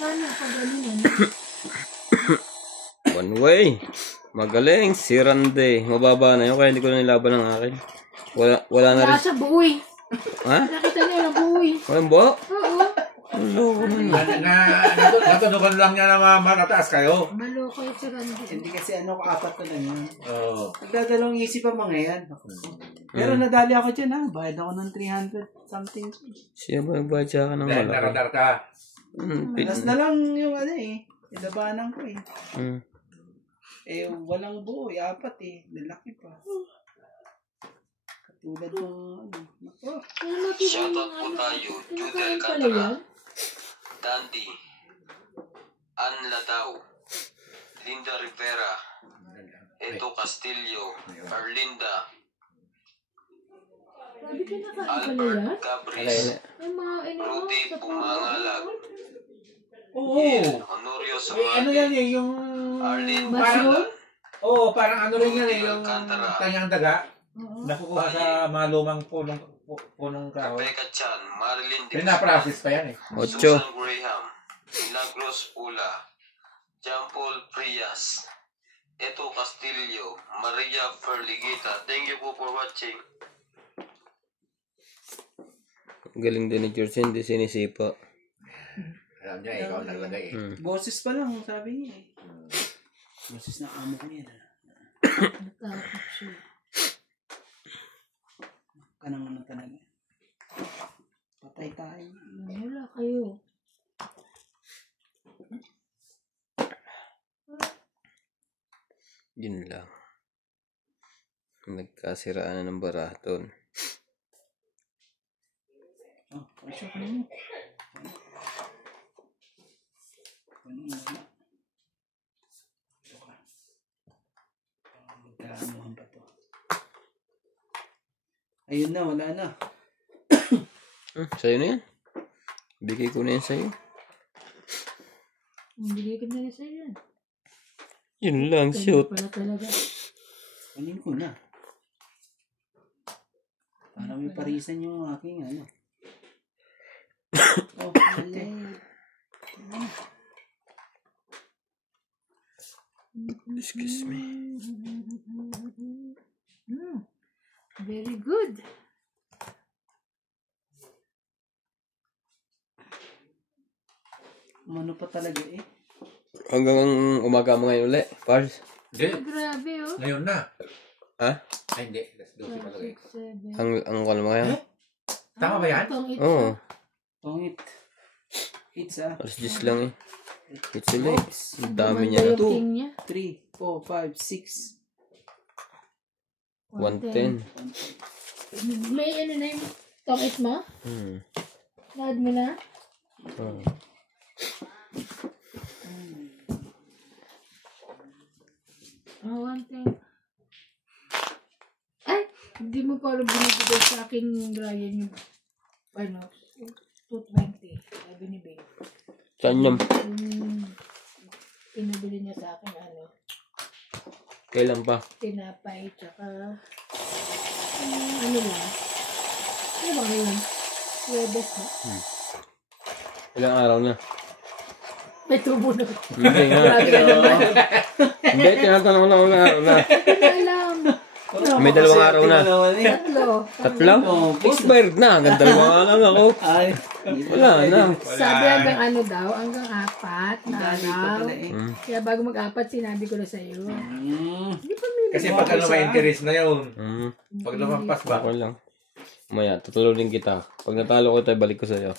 Sana pagalingan. One way. Magaling. Si Rande. Mababa na yun. Kaya hindi ko na nilaban ng akin. Wala na rin. Wala sa buoy. Ha? Nakita niyo ng buoy. Walang buo? Oo. Loko man. Natunugan lang niya na matataas kayo. Maloko yung si Randy. Hindi kasi apat ko lang yun. Oo. Nagdadalawang isip pa mga yan. Pero nadali ako dyan ha. Bayad ako ng 300 something. Siya ba nagbayad siya ka ng Dahil malaki? nakadar ka. Last na lang yung ilabanan ko eh. Walang buo. 4 eh. Lalaki pa. Katulad ng Nako. Shoutout po tayo. Judel Cantara. Dandy. Ann Ladao. Linda Rivera. Eto Castillo. Arlinda. Sabi ka na Albert Cabris. May mga Rudy Bumangalag. Oo. Honorio Ano yan Samade. yung... Arlene Mushroom? Bacalan. Oo, parang ano rin yan yung Alcantara. kanyang daga. Oo. Nakukuha sa mga lumang punong kahoy. Rebecca Chan. Marilyn Dixon. Pinaprocess pa yan eh. Susan Graham. Milagros Pula. Jean Paul Frias. Eto Castillo. Maria Ferligita. Thank you po for watching. Galing din ni George, hindi sinisipa. Alam niya, ikaw naglagay eh. Boses pa lang, sabi niya eh. Boses na amo ko yan. Natakot siya. Kanang ano talaga. Patay tayo. Wala kayo. Yun lang. Nagkasiraan na ng baraton. Oh, presyo ka naman. Ano wala? Ito ka. Magkaanuhan pa to. Ayun na, wala na. Sa'yo na yan. Bigay ko na yan sa'yo. Bigay ko na rin sa'yo yan. Yun lang, shoot. Pala talaga. Kunin ko na. Para may parisan yung aking ano. Oh, ate. Excuse me. Very good. Umano pa talaga eh. Hanggang umaga mo ngayon ulit, Pars. Hindi. Grabe oh. Ngayon na. Ha? Ay, hindi. That's 12 pa lagay. 7. Ang call mo ngayon? Tama ba yan? Oo. Pangit. Hits ah. Alas 10 lang eh. It's ulit. Ang dami niya na. 3, 4, 5, 6. 110. May ano na yung tongit mo? Lahat mo na? Oh. Oh, 110. Ay! Hindi mo pala binibigay sa akin yung Brian yung ano, 220. Sabi ni Babe. Saan yan? Yung pinabili niya sa akin ano, Kailan pa? tinapay, tsaka ano lang. Ano ba ngayon? Webes na. Ilang araw na? May tubo na. Hindi nga. Grabe ka naman. Hindi, tinatanong na una. Hindi ko alam. May 2 araw na. Tatlo. 3? Expired na. Hanggang 2 lang ako. Ay, Wala na. Sabi hanggang ano daw, hanggang 4 na dami pa araw. pala eh. Kaya bago mag-4, sinabi ko na sa'yo. Hindi pa may Kasi pag ano may interest na yun. Pag lumampas ba? Ako lang. Maya, tutulungin kita. Pag natalo ko tayo, balik ko sa'yo.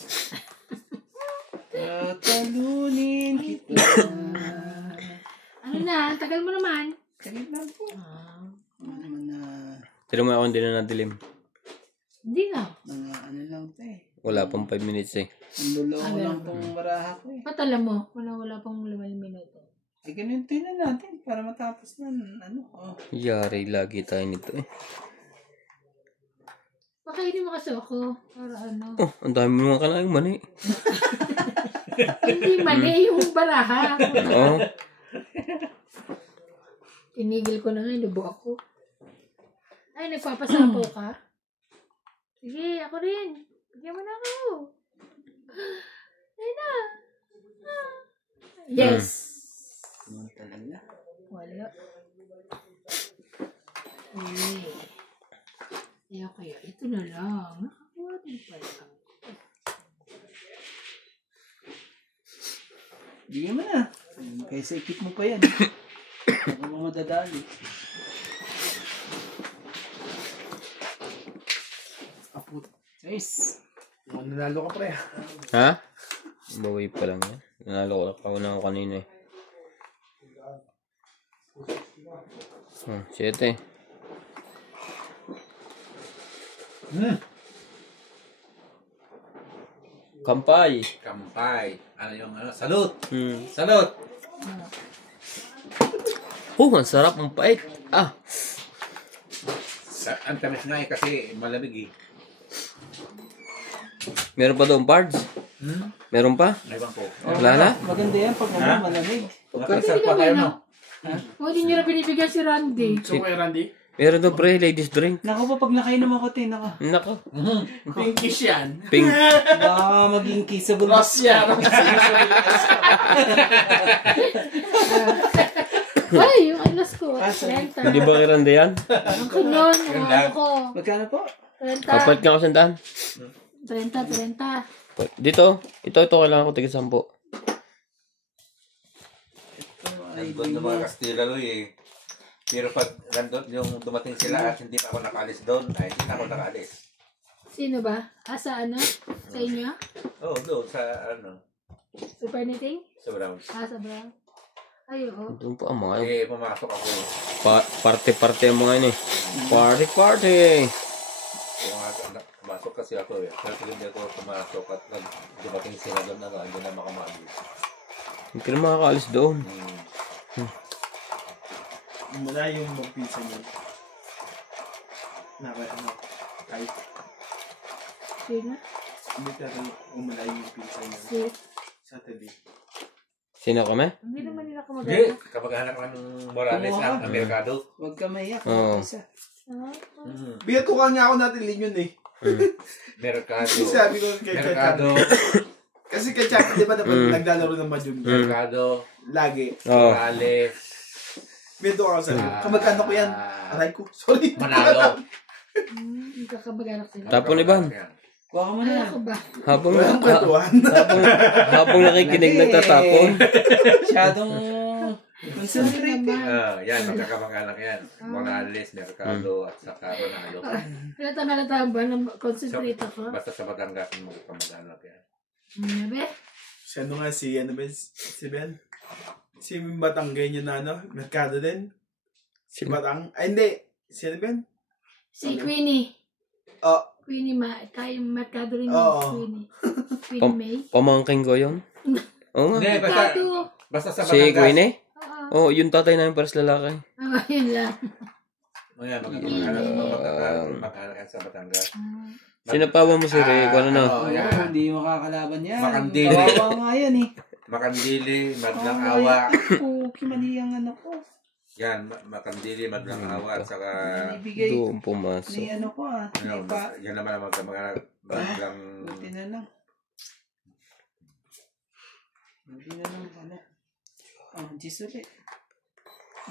Talunin kita. Ano na, tagal mo naman. Saglit lang po. Ano naman na, Tira mo ako, hindi na nadilim. Hindi na. mga ano lang to eh. Wala pang 5 minutes eh. Ang luloko lang tong baraha ko eh. Ba't alam mo? Wala pang 5 minuto. Ay, ganun na natin para matapos na ano. Oh. Yari, lagi tayo nito eh. Pakainin mo kasi ako. Para ano. Oh, ang dami mo mga kalaing mani. Hindi mali yung baraha. Oo. Tinigil ko na nga, inubo ako. Ay, nagpapasapaw ka? Sige, ako rin. Bigyan mo na ako. Ay na. Yes. Naman talaga. Wala. Eh. Kaya ito na lang. Nakakuha din pala. Bigyan mo na. Kaysa ikip mo pa yan. Ako mo madadali. Aput. Guys. Nanalo ka pre. Ha? Bawi pa lang yan. Nanalo ko na ako kanina eh. 7. Kampay. Kampay. Ano yung ano? Salute. Hmm. Salute. Ang sarap. Ang pait. Ah. Ang tamis nga eh kasi malamig eh. Meron pa doon parts? Meron pa? Ewan ko. Wala na? Maganda yan pag malamig. Nakasal pa tayo no? O, hindi nyo na binibigyan si Randy. So kay Randy? Meron doon pre. Ladies drink. Naku pa pag nakainom ako, naka. Nako. Pinkish yan. Pink. Baka maging kissable. Ross yan. Ay, yung alas ko. 30. Hindi ba kiranda yan? Ang kunon. Ang ano ko. Magkano po? 30. Kapat ka ako sandaan. 30. Dito. Ito kailangan ko tigil 10. Nandun ng mga Kastila Loy eh. Pero pag nandun yung dumating sila at hindi pa ako nakalis doon, ay hindi na ako nakalis. Sino ba? Sa ano? Sa inyo? Oo, doon sa ano, Super knitting? sa Browns. Sa brown. Ay, oo. Doon po ang mga yun. Eh, pumasok ako eh. Parte-parte ang mga yun eh. Party! Pumasok kasi ako eh. Kasi hindi ako pumasok at dumating sila doon na hindi na makamaalis. Hindi ka na makakaalis doon. Mula yung magpinsan yun. Kahit Sino? hindi pero umala yung pinsan yun. Si... Saturday. Sino kami? Hindi naman nila Hindi, kumagana. kapag hanap ka ng Morales ang Mercado. Huwag ka maiyak. Oo. Isa. Bigyan ko kanya ako natin yun eh. Mercado. Sabi ko kay Mercado. Kasi kay Chuck, di ba dapat naglalaro ng Mahjong? Mercado. Lagi. Oo. Morales. Bento ako sa kamag-anak ko yan. Aray ko. Sorry. Manalo. Hindi ka kamag-anak sila. Tapon Iban. Kuha ka mo na Ay, yan. ako ba? Walang kwentuhan. habang nakikinig nagtatapon. Masyadong concentrate. Yan, magkakamag-anak yan. Morales, Mercado, at saka Manalo. Halata ba na concentrate ako? Basta sa Batangas, magkakamag-anak yan. Be? Siya ano nga si, ano ba, si Ben? Si Batanggay nyo na ano, Mercado din. Si Batang, ay hindi. Si ano Ben? Si Queenie. Oh, Queenie tayo Mercado rin Oo. yung Queenie. Queenie May. Pamangking ko yun. Oo nga. Hindi, basta, Mercado. basta sa Si Batangas. Queen eh? Oo. Oo, yung tatay namin pares lalaki. Yun lang. O yan, magkakamag-anak yan sa Batangas. Sinapawa mo si Rick. Ano na? Oo, yan. Hindi makakalaban yan. Makandili. Kawawa nga yan eh. Makandili, Madlang Awa. Okay, mali ang ano ko. Yan, Makandili, Madlang Awa, at saka, Ibigay Doon pumasok. ni ano ko ah. ano, Ni pa. yan naman ang magkamag-anak. Madlang, Buti na lang. Buti na lang ano. Ang Diyos ulit.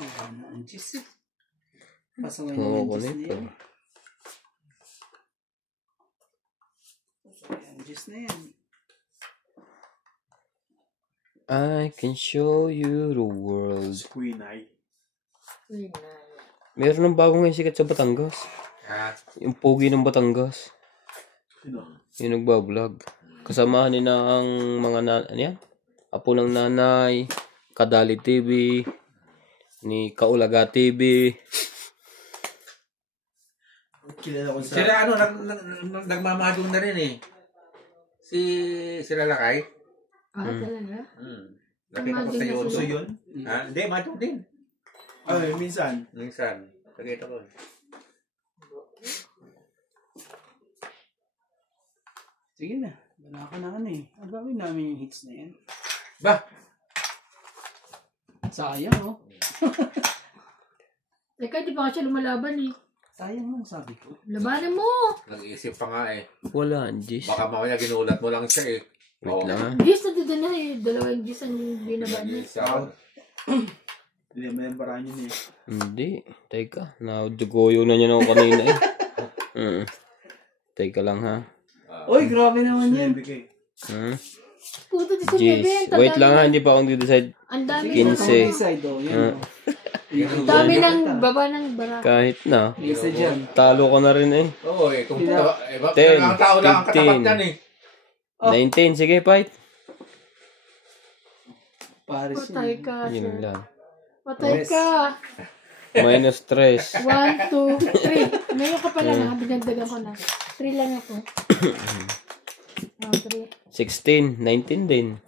Ang Diyos eh. Pasaway na Oo, ang Diyos kulit na pa. yan. Pasaway ang Diyos na yan. I can show you the world. Queen ay. Queen na. Meron ng bagong ngayon sikat sa Batangas. ha? Yung pogi ng Batangas. Sino? Yung nagbablog. Kasamahan nila ang mga ano yan? Apo ng Nanay, Kadali TV, ni Kaulaga TV. Kilala ko sa... Sila ano, nagmamahadong na rin eh. Sila Lakay. Talaga? Nakita ko sa Uso YouTube. yun? Ha? Hindi, mahadong din. Ay, minsan. Minsan. Nakita ko. Sige na. Wala ka na ano eh. Ang gawin namin yung hits na yan. Bah! Sayang oh. Teka, di pa ka siya lumalaban eh. Sayang lang sabi ko. Labanan mo! Nag-iisip pa nga eh. Wala, Jis. Baka mamaya ginulat mo lang siya eh. Wait lang ha. Gis na dito na eh. Dalawang gis ang binaba niya. Hindi mo yung paraan yun eh. Hindi. Teka. Nadugoyo na niya ako kanina eh. Teka lang ha. Uy, grabe naman yan. Bigay. Puto di sa Jeez. bebe. Wait lang ha. Hindi pa akong decide. Ang dami 15. Side, oh. Yan, oh. Ang dami ng baba ng bara. Kahit na. Isa dyan. Talo ka na rin eh. Oo eh. Kung 10, ang tao lang ang katapat 15. yan eh. 19. Sige, fight. Paris Patay yun. ka, Yun sir. lang. Patay ka. Minus 3. 1, 2, 3. Ngayon ka pala na. Binagdagan ko na. 3 lang ako. 3. 16. 19 din.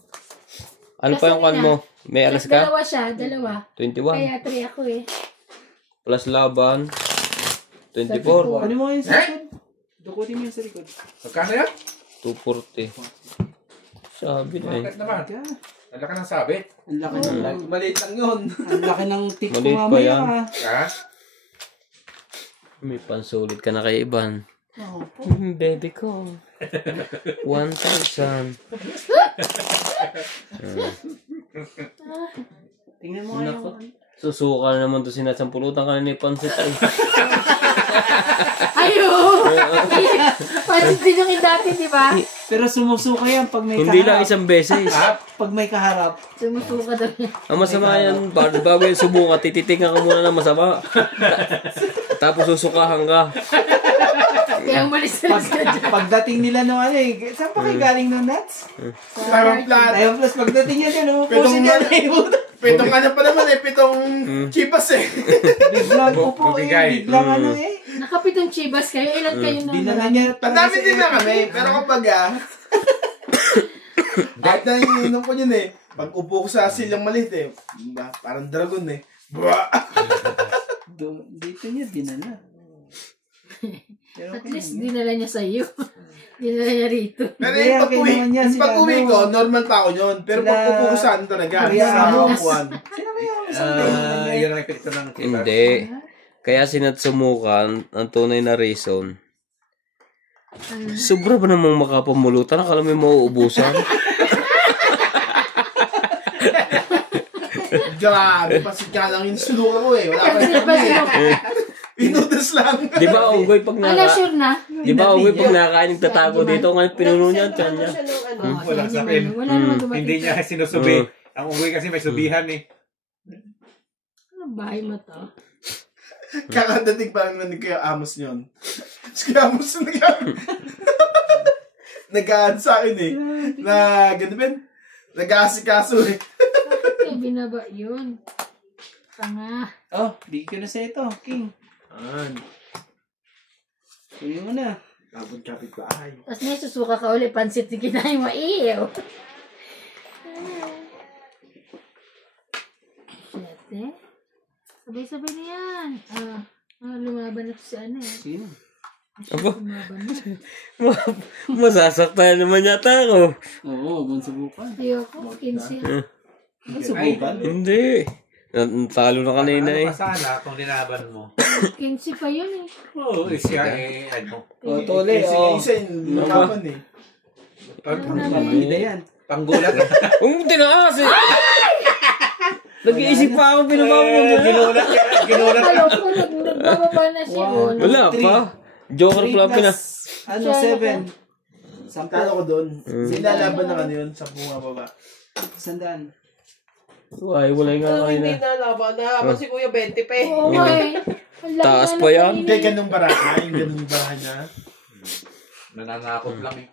Ano pa Kasi yung kan mo? May alas ka? Dalawa siya. Dalawa. 21. Kaya 3 ako eh. Plus laban. 24. Ano mo yun sa likod? Dukutin mo yun sa likod. Magkano yan? 240. Sabi na eh. Bakit naman? Kaya, Ang laki ng sabit. ang laki ng Maliit lang yun. ang laki ng tip ko Maliit pa mamaya. yan. Ha? May pansulit ka na kay Iban. Oh. Baby ko. 1,000. Tingnan mo nga yung... Susuka na naman to sinasampulutan ka na ni Pansit ay. Ayun! Pansit din yung dati, di ba? Pero sumusuka yan pag may Hindi lang kaharap. isang beses. Pag may kaharap. Sumusuka daw yan. Ang masama yan, bago yung subukan, tititingan ka muna ng masama. Tapos susukahan ka. Kaya umalis na siya dyan. Pagdating nila no ano eh. Saan pa kayo galing ng nuts? Tama plan. Tayo plus pagdating niya dyan oh. Pitong Pusin niya na yung Pitong ano pa naman eh. Pitong chipas eh. biglang upo eh. Bumigay. Biglang ano eh. Nakapitong chibas kayo. Ilan kayo na? Dinala niya. Ang dami din na kami. Pero kapag kahit na yung inom ko yun eh. Pag upo ko sa silang maliit eh. Parang dragon eh. Bwa! Dito niya dinala. Pero At least dinala niya sa'yo. Dinala niya rito. Pero Hindi, yung okay naman yan, yung sila, pag-uwi ano. ko, normal pa ako yun. Pero Sila- pag upo ko sa ano talaga, Koreano. sa upuan. Sino ba yung Yun ang epekto ng chipas. Hindi. Kaya sinatsumukan, ang tunay na reason. Sobra ba namang makapamulutan? Akala mo yung mauubusan? Grabe, pasit ka lang yung sulukan ko eh. Wala pa Kasi yung pa sino? inutos lang. Di ba, Onggoy, pag Ano, sure na? Di ba, Onggoy, pag nakakain nagtatago dito, ngayon pinuno niya ang tiyan niya. Wala sa akin. Wala naman dumating. Hindi niya sinusubi. Ang uwi kasi may subihan eh. Ano bahay mo to? Kakadating pa lang na Kuya Amos yun. Si Kuya Amos nag-aan sa akin eh. Na, ganun ba? Nag-aasikaso eh. Bakit kaya binaba yun? Tanga. Oh, bigyan ko na sa ito, King. An, Kunin mo na. abot kapit bahay. Tapos may susuka ka ulit. Pansit na kinain mo. Ew. Siyete. Sabay-sabay na yan. Lumaban na si ano eh. Sino? Aba, Lumaban na. masasaktan naman yata ako. Oo, huwag subukan. Ayoko. 15. Subukan? Hindi. Natalo na kanina eh. Sana kung linaban mo. 15 pa yun eh. Oo, siya eh. Ano? Oh, tole, Kasi oh. isa yung nakapan eh. Pagpapalida yan. Panggulat. Hindi na kasi. Nag-iisip pa ako pinababa mo. Ginulat. Ginulat. Akala ko nagbababa na siya. Wow. Wala pa. Joker pala pinas. Ano, 7. Talo ko doon. Sinalaban ng ano yun sa bunga baba. 100. Ay, wala nga kanina. Nalaban si Kuya 20 pa eh. Oo nga eh. Ang laki Taas na pa yan. kanina. Kaya ganung baraha, yung ganung baraha niya. Nananakot lang eh.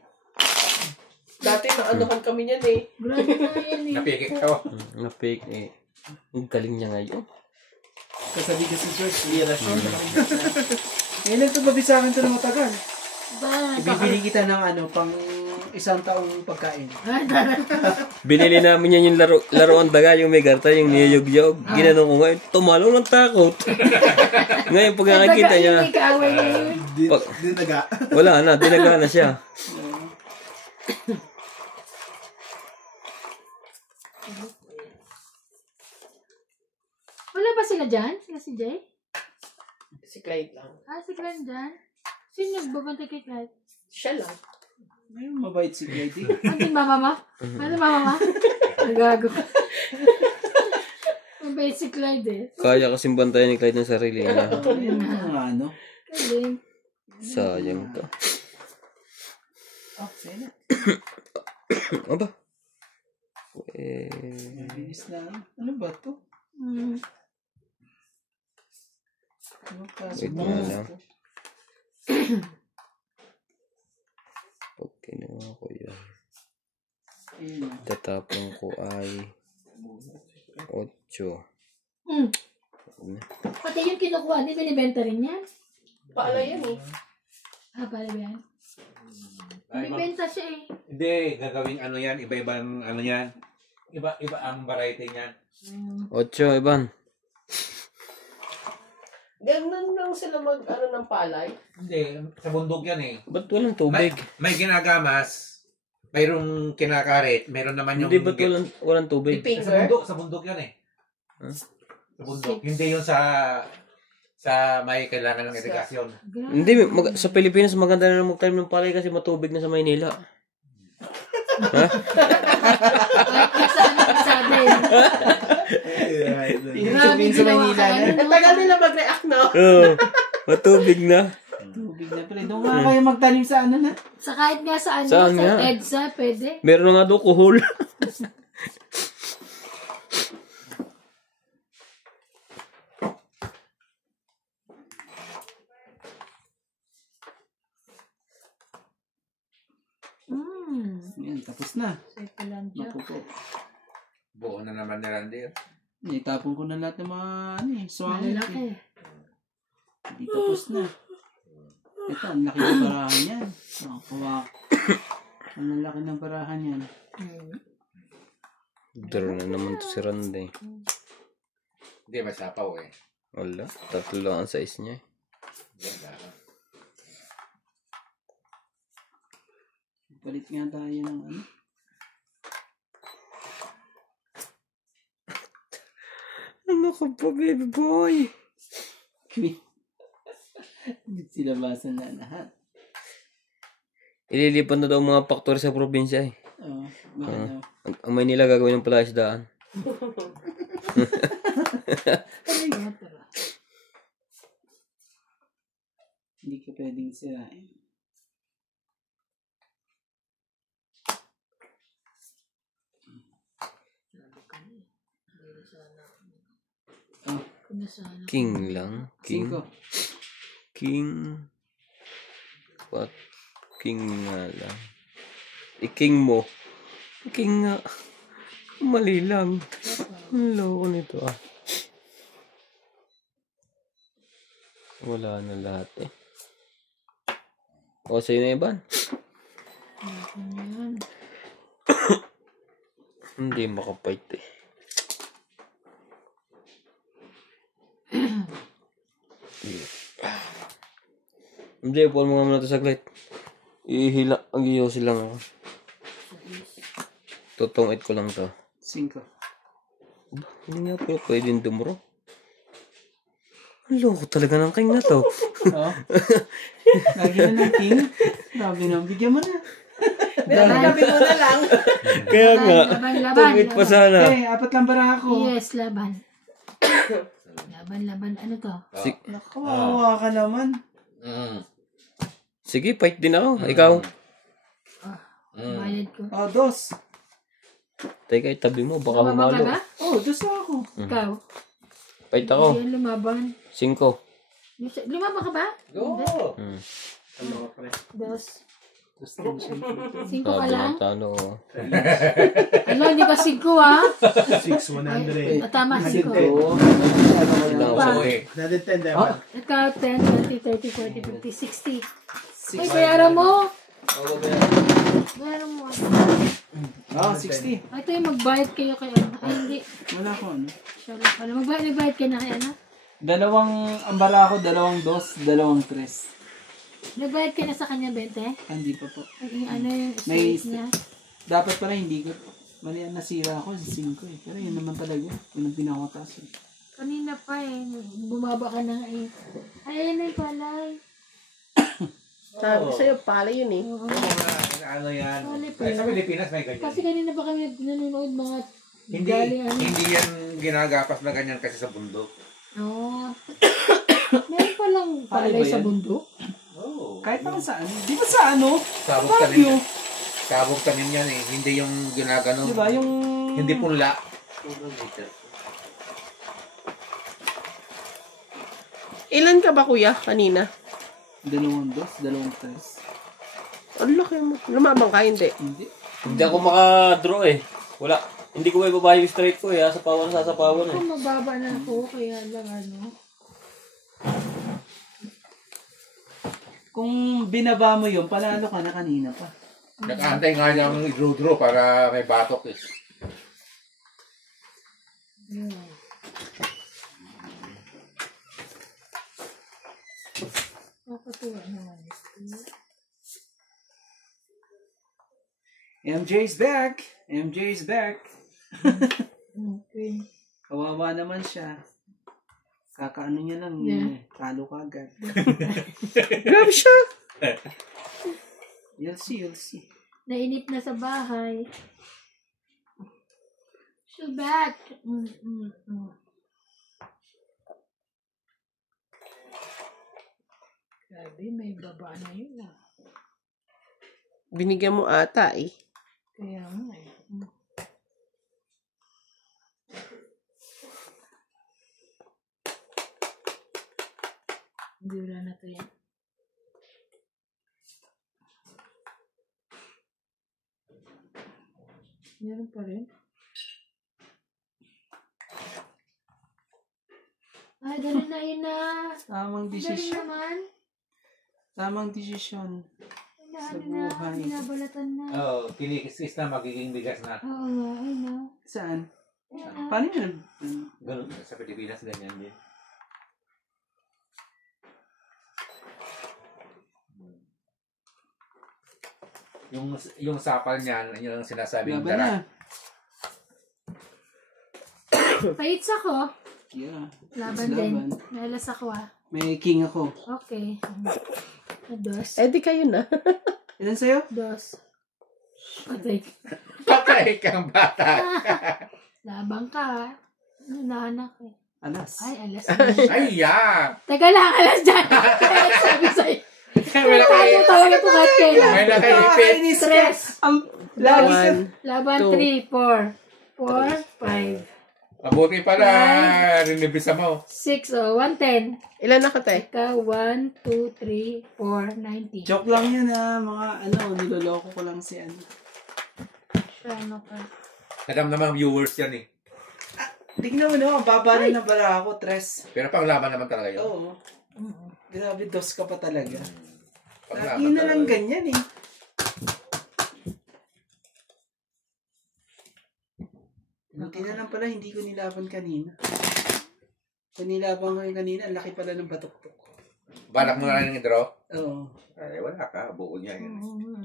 Dati naanohan kami niyan eh. Grabe na yan eh. Napikit ka. Na-fake eh. Ang galing niya ngayon. Kasabi ka si George. Lira siya. Ngayon nagtubabi sa akin ito na matagal. Ba, Ibibili kita ng ano, pang isang taong pagkain. Binili namin yan yung laruan daga, yung may garta, yung niyog-yog. Ginanong ko ngayon, tumalo ng takot. Ngayon, pag nakikita niya, Hindi kaaway na yun. Di naga. wala na, dinaga na siya. Wala ba sila dyan? Sila si Jay? Si Clyde lang. Si Glenn dyan? Sino nagbabantay kay Clyde? Siya lang. Ayun, mabait si Clyde. Ano yung mama mo? Ano mama mo? Nagago. Mabait si Clyde eh. Kaya kasing bantayan ni Clyde ng sarili niya. Ayun mga ano. Galing. Sayang to. Oh, sana. Aba? Mabilis lang. Ano ba to? Ano kaso Wait ba? nga lang. Pag kinuha ko yan, Ayun. tatapon ko ay 8. Pati yung kinukuha, di binibenta rin yan? Paala yan eh. Pala ba yan? Binibenta siya eh. Hindi, gagawing ano yan, iba-ibang ano yan. Iba ang variety niyan. 8, Ivan. Ganun lang sila mag-ano ng palay. Hindi, sa bundok yan eh. Ba't walang tubig? May ginagamas, mayroong kinakarit, mayroon naman yung... Hindi, ba't walang tubig? Di Sa finger. bundok yan eh. Huh? Sa bundok. Hindi yun sa may kailangan ng irigasyon. Hindi, sa Pilipinas maganda na magtanim ng palay kasi matubig na sa Maynila. Ha? Saan ang sabi? Sabihin sa Manila na. Ang tagal nila mag-react, no? Oo, matubig na. Tubig na pala. Doon nga kayo magtanim sa ano na. Sa kahit nga sa ano, Saan sa nga? EDSA, pwede. Meron na nga doon kuhol. Yan, tapos na. Ito lang dyan. Naku po. Buo na naman ni Randy. Itapon ko na lahat ng mga ano eh. Swangit Malalaki. eh. Hindi tapos na. Ito, ang laki ng barahan yan. Oh, kawak. Ang laki ng barahan yan. Daro na naman to si Randy. Hindi, masapaw eh. Wala, 3 lang ang size niya. Palit nga tayo ng ano. Ano ka pa, baby boy? Silabasan na lahat. Ililipan na daw mga factory sa probinsya eh. Oo, bakit daw? Ang Maynila gagawin ng palaisdaan. Hindi ka pwedeng sirain. Oh, King lang. King. 5. King. What? King nga lang. I-king mo. King nga. Mali lang. Ang loko nito ah. Wala na lahat eh. O, sa'yo na Iban. Hindi makapait eh. Hindi, puan mo nga muna ito saglit. Ihila, ag-iyosin lang ako. Tutungit ko lang to. 5. Hindi nga po pwedeng dumuro. Ang loko talaga ng king na to. Oh. Lagi na ng king. Grabe na, bigyan mo na. Gabi mo na lang. Kaya nga, Laban. tungit pa sana. Eh, 4 lang baraha ko. Yes, laban. Laban. Ano to? Naku, kawawa ka naman. Sige, fight din ako. Ikaw. Bayad ko. Oh, 2. Teka, itabi mo. Baka Lumabang ka humalo. ba? Oh, 2 ako. Ikaw? Fight ako. Hindi yan lumaban. 5. Lumabang ka ba? Go! Dos. 5 5 ka lang? Talo. Ano, hindi ba 5 ah? 6,100. Tama, 5. Ilang Pa. ako eh. 110 diba? Ikaw, 10, 20, 30, 40, 50, 60. Ay, bayaran mo. Bayaran mo. Oh, 60. Ay, ito yung magbayad kayo kay ano. Ay, hindi. Wala ko, ano. Siya lang pala. Nagbayad kayo na kay ano? 2 ang bara ko, 2 2, 2 3. Nagbayad kayo na sa kanya, 20? Hindi pa po. Ay, ano yung May space niya? Dapat pala hindi ko. Mali ang nasira ako, 5 eh. Pero yun naman talaga. Yun ang pinakataas eh. Kanina pa eh. Bumaba ka na eh. Ay, ayun na yung palay. Sabi ko sa'yo, pala yun eh. Oo. Ano yan? Mali Ay, sa pala. Pilipinas may ganyan. Kasi kanina pa kami nanonood mga Hindi, galing ano. hindi yan ginagapas na ganyan kasi sa bundok. Oh. Meron palang Palay palay ba sa yan? bundok. Oo. Kahit naman saan. Di ba sa ano? Sabog tanim Baguio. yan. Sabog tanim yan eh. Hindi yung ginagano. Di ba? Yung... Hindi punla. Ilan ka ba, kuya, kanina? 2 dos, 2 tres. Ang laki mo. Lumabang ka, hindi. Hindi. Hindi ako maka-draw eh. Wala. Hindi ko may babae yung straight ko eh. Sasapawan eh. Kung mababa na ako, kaya lang ano. Kung binaba mo yun, panalo ka na kanina pa. Nag-aantay nga niya ang i-draw para may batok eh. Yeah. Nakatuwa naman ito. MJ's back! MJ's back! Okay. Kawawa naman siya. Kakaano niya lang, Yeah. talo ka agad. Grabe siya. You'll see, you'll see. Nainip na sa bahay. So back. Grabe, may baba na yun ah. Binigyan mo ata eh. Kaya nga eh. Hindi wala na to yan. Meron pa rin. Ay, ganun na yun na. Tamang Galing desisyon. naman. Tamang desisyon. Ano Sa na, buhay. binabalatan na. Oo, kinikis na magiging bigas na. Oo nga, ay na. Saan? Ayan na. Paano yun? Ganun, sa Pilipinas ganyan din. Yung sapal niyan, yun ang sinasabi ng Laban na. dara. Paits ako. Yeah. Laban Mas din. laban. Nalas ako ah. May king ako. Okay. Dos. Eh, di kayo na. Ilan sa'yo? Dos. Patay. Patay kang bata. Labang ka. Nananak eh. Alas. Ay, alas. Ay, yeah. Teka lang, alas dyan. Ay, sabi sa'yo. May Tayo talaga ito kahit kailan. May nakaipit. Nakakainis ka. Ang lagi ka. 1. Laban Two. 3, 4. 4, 5. Mabuti pala, rinibisa mo. 6, 110. Ilan na ka, te? Ika, 1, 2, 3, 4, 90. Joke lang yun ha. Mga niloloko ko lang si ano. Ano ka? Nadam naman viewers yan eh. Tignan mo naman, baba rin na bara ako, tres. Pero panglaban naman talaga yun. Oo. Grabe, dos ka pa talaga. Panglaban Lagi na lang talaga. ganyan eh. Buti na lang pala, hindi ko nilaban kanina. Kung nilaban ko yung kanina, ang laki pala ng batok-tok. Balak mo na lang yung draw? Oo. Ay, wala ka. Buo niya yun. Oo nga.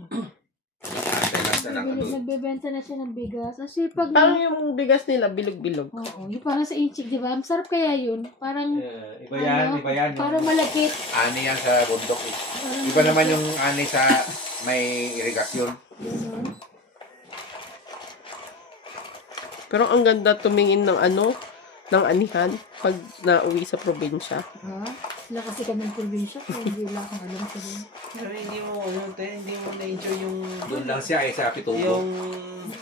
Antay lang sa lang. Nagbebenta na siya ng bigas. Kasi pag Parang yung bigas nila, bilog-bilog. oo, yung parang sa inchik, di ba? Masarap kaya yun. Parang, Iba yan, iba yan. parang malakit. Ani yan sa bundok eh. Parang Iba naman yung ani sa may irigasyon. Ganun. Pero ang ganda tumingin ng ano, ng anihan pag nauwi sa probinsya. Ha? Sila kasi kami ng probinsya. Kaya hindi wala akong alam sa din. Pero hindi mo, hindi mo na-enjoy yung... Doon lang siya sa Pitugo. Yung...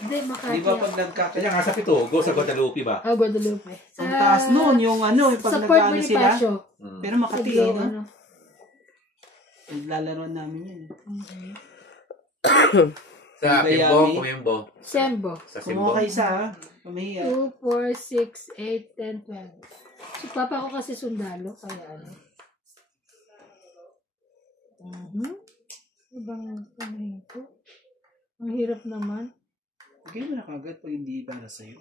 Hindi, Makati. Di ba pag Kaya nagkakaya? nga sa Pitugo, sa Guadalupe ba? Ah, Guadalupe. Ang taas noon, yung ano, pag sa Port nagkaano sila. Bonifacio. Pero Makati, Sa no? ano. Lalaroan namin yun. Sa Miami. Kimbo, Kumimbo. Sembo. Sa Kumuha Simbo. kayo isa, ha? Pamahiya. 2, 4, 6, 8, 10, 12. Si papa ko kasi sundalo. Kaya ano. Ibang pamahin ko. Ang hirap naman. Bigay mo na kagad pag hindi para sa'yo.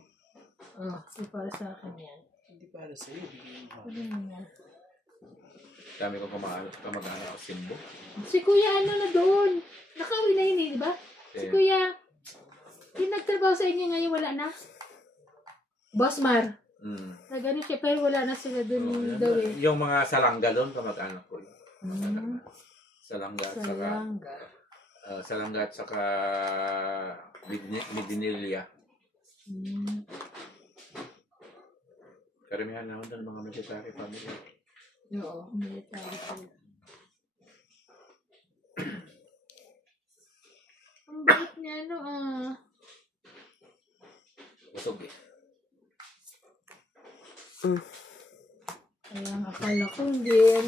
Oh, so para sa akin yan. Hindi para sa'yo, bigay mo kagad. Ano mo yan? Dami ko kamag-anak ako Simbo. Si Kuya ano na doon. Nakauwi na yun eh, di ba? Si Kuya, yung nagtrabaho sa inyo ngayon, wala na. Bossmar. Nagano siya, pero wala na sila doon daw eh. Yung mga salangga doon, kamag-anak ko. Hmm. Salangga. Saka, Salangga. Salangga at saka Medinilla. Karamihan naman doon mga military family. Oo, military sila. Ang bait niya, Busog eh. Kaya ang akala ko hindi yan.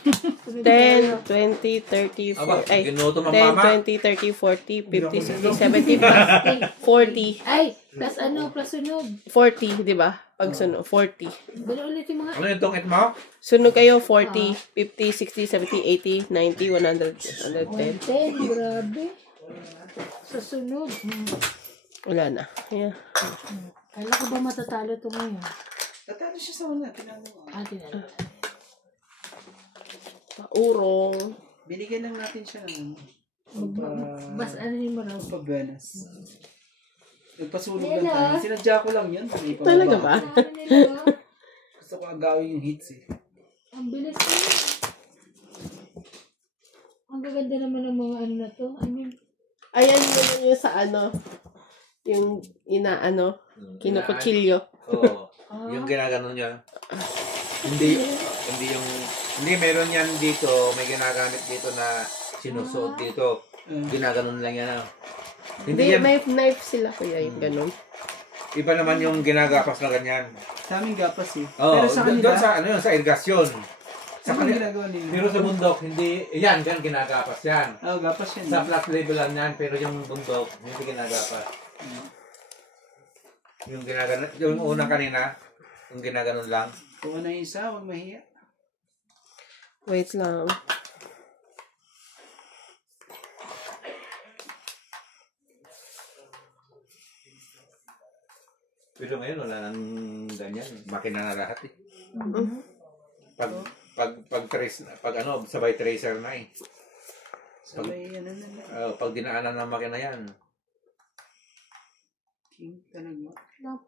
10, 20, 30, 40, ay, 10, Ginutom ang mama. 20, 30, 40, 50, 60, 70, plus 40. Ay, plus sunog. 40, di ba? Pag sunog, 40. Bala ulit yung mga... Ano yung tungit mo? Sunog kayo, 40, 50, 60, 70, 80, 90, 100, 110. 110, grabe. Sa sunog. Wala na. Yeah. Kala ko ba matatalo ito ngayon? Tatalo siya sa una. Tinalo mo. Tinalo. Paurong. Binigyan lang natin siya ng Bas, ano yung mo raw? pagbanas. Nagpasunog Nila. lang tayo. Sinadya ko lang yun. Talaga ba? Ano nila? Gusto ko agawin yung hits eh. Ang bilis nila. Ang gaganda naman ng mga ano na to. I mean, Ayan yun yung sa ano, yung kinukutsilyo. Oo. Yung ginaganon niya. Hindi meron yan dito, may ginagamit dito na sinusuot dito. Ginaganon lang yan. Hindi yan. May knife sila kuya, yung ganun. Iba naman yung ginagapas na ganyan. Sa amin gapas eh. Oo, Pero sa kanila, doon sa sa irgasyon. Sa ano kanila, ginagawa nila? pero sa bundok, hindi, yan ginagapas yan. Gapas yan. Sa flat level lang yan, pero yung bundok, hindi ginagapas. Yung ginaganon, yung una kanina, yung ginaganon lang. Kung ano yung isa, huwag mahiya. Wait lang. Pero ngayon, wala nang ganyan. Makina na lahat eh. Sabay tracer na eh. Sabay, ano na lang. Pag dinaanan ng makina yan. King talaga.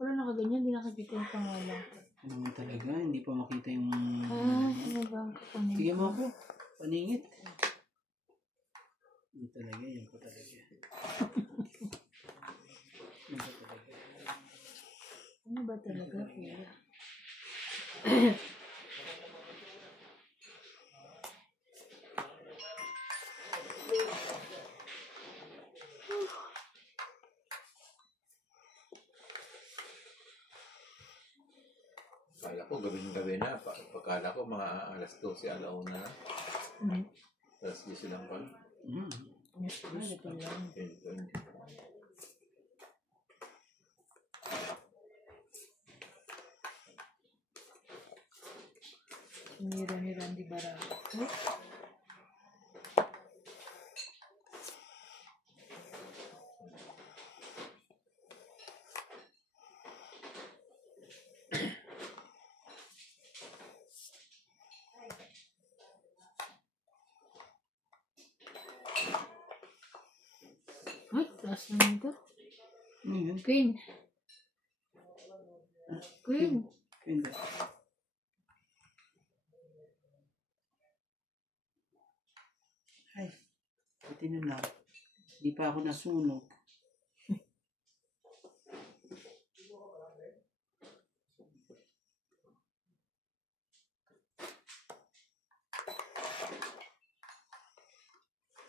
pero nakaganyan, hindi nakikita yung pangalan. Ano naman talaga, hindi pa makita yung... Ano ba ang kapanin? Bigyan mo ako. Paningit. Hindi talaga, yan pa talaga. Yan pa talaga. Ano ba talaga, kuya? Kala ko gabing-gabi na. Pagkala ko mga alas 12, alauna na. Alas 10 silang pag. Sinira ni Randy Barako. Ay, taas na nito. Queen. Queen. Hindi. Ay, pati na lang. Di pa ako nasunog.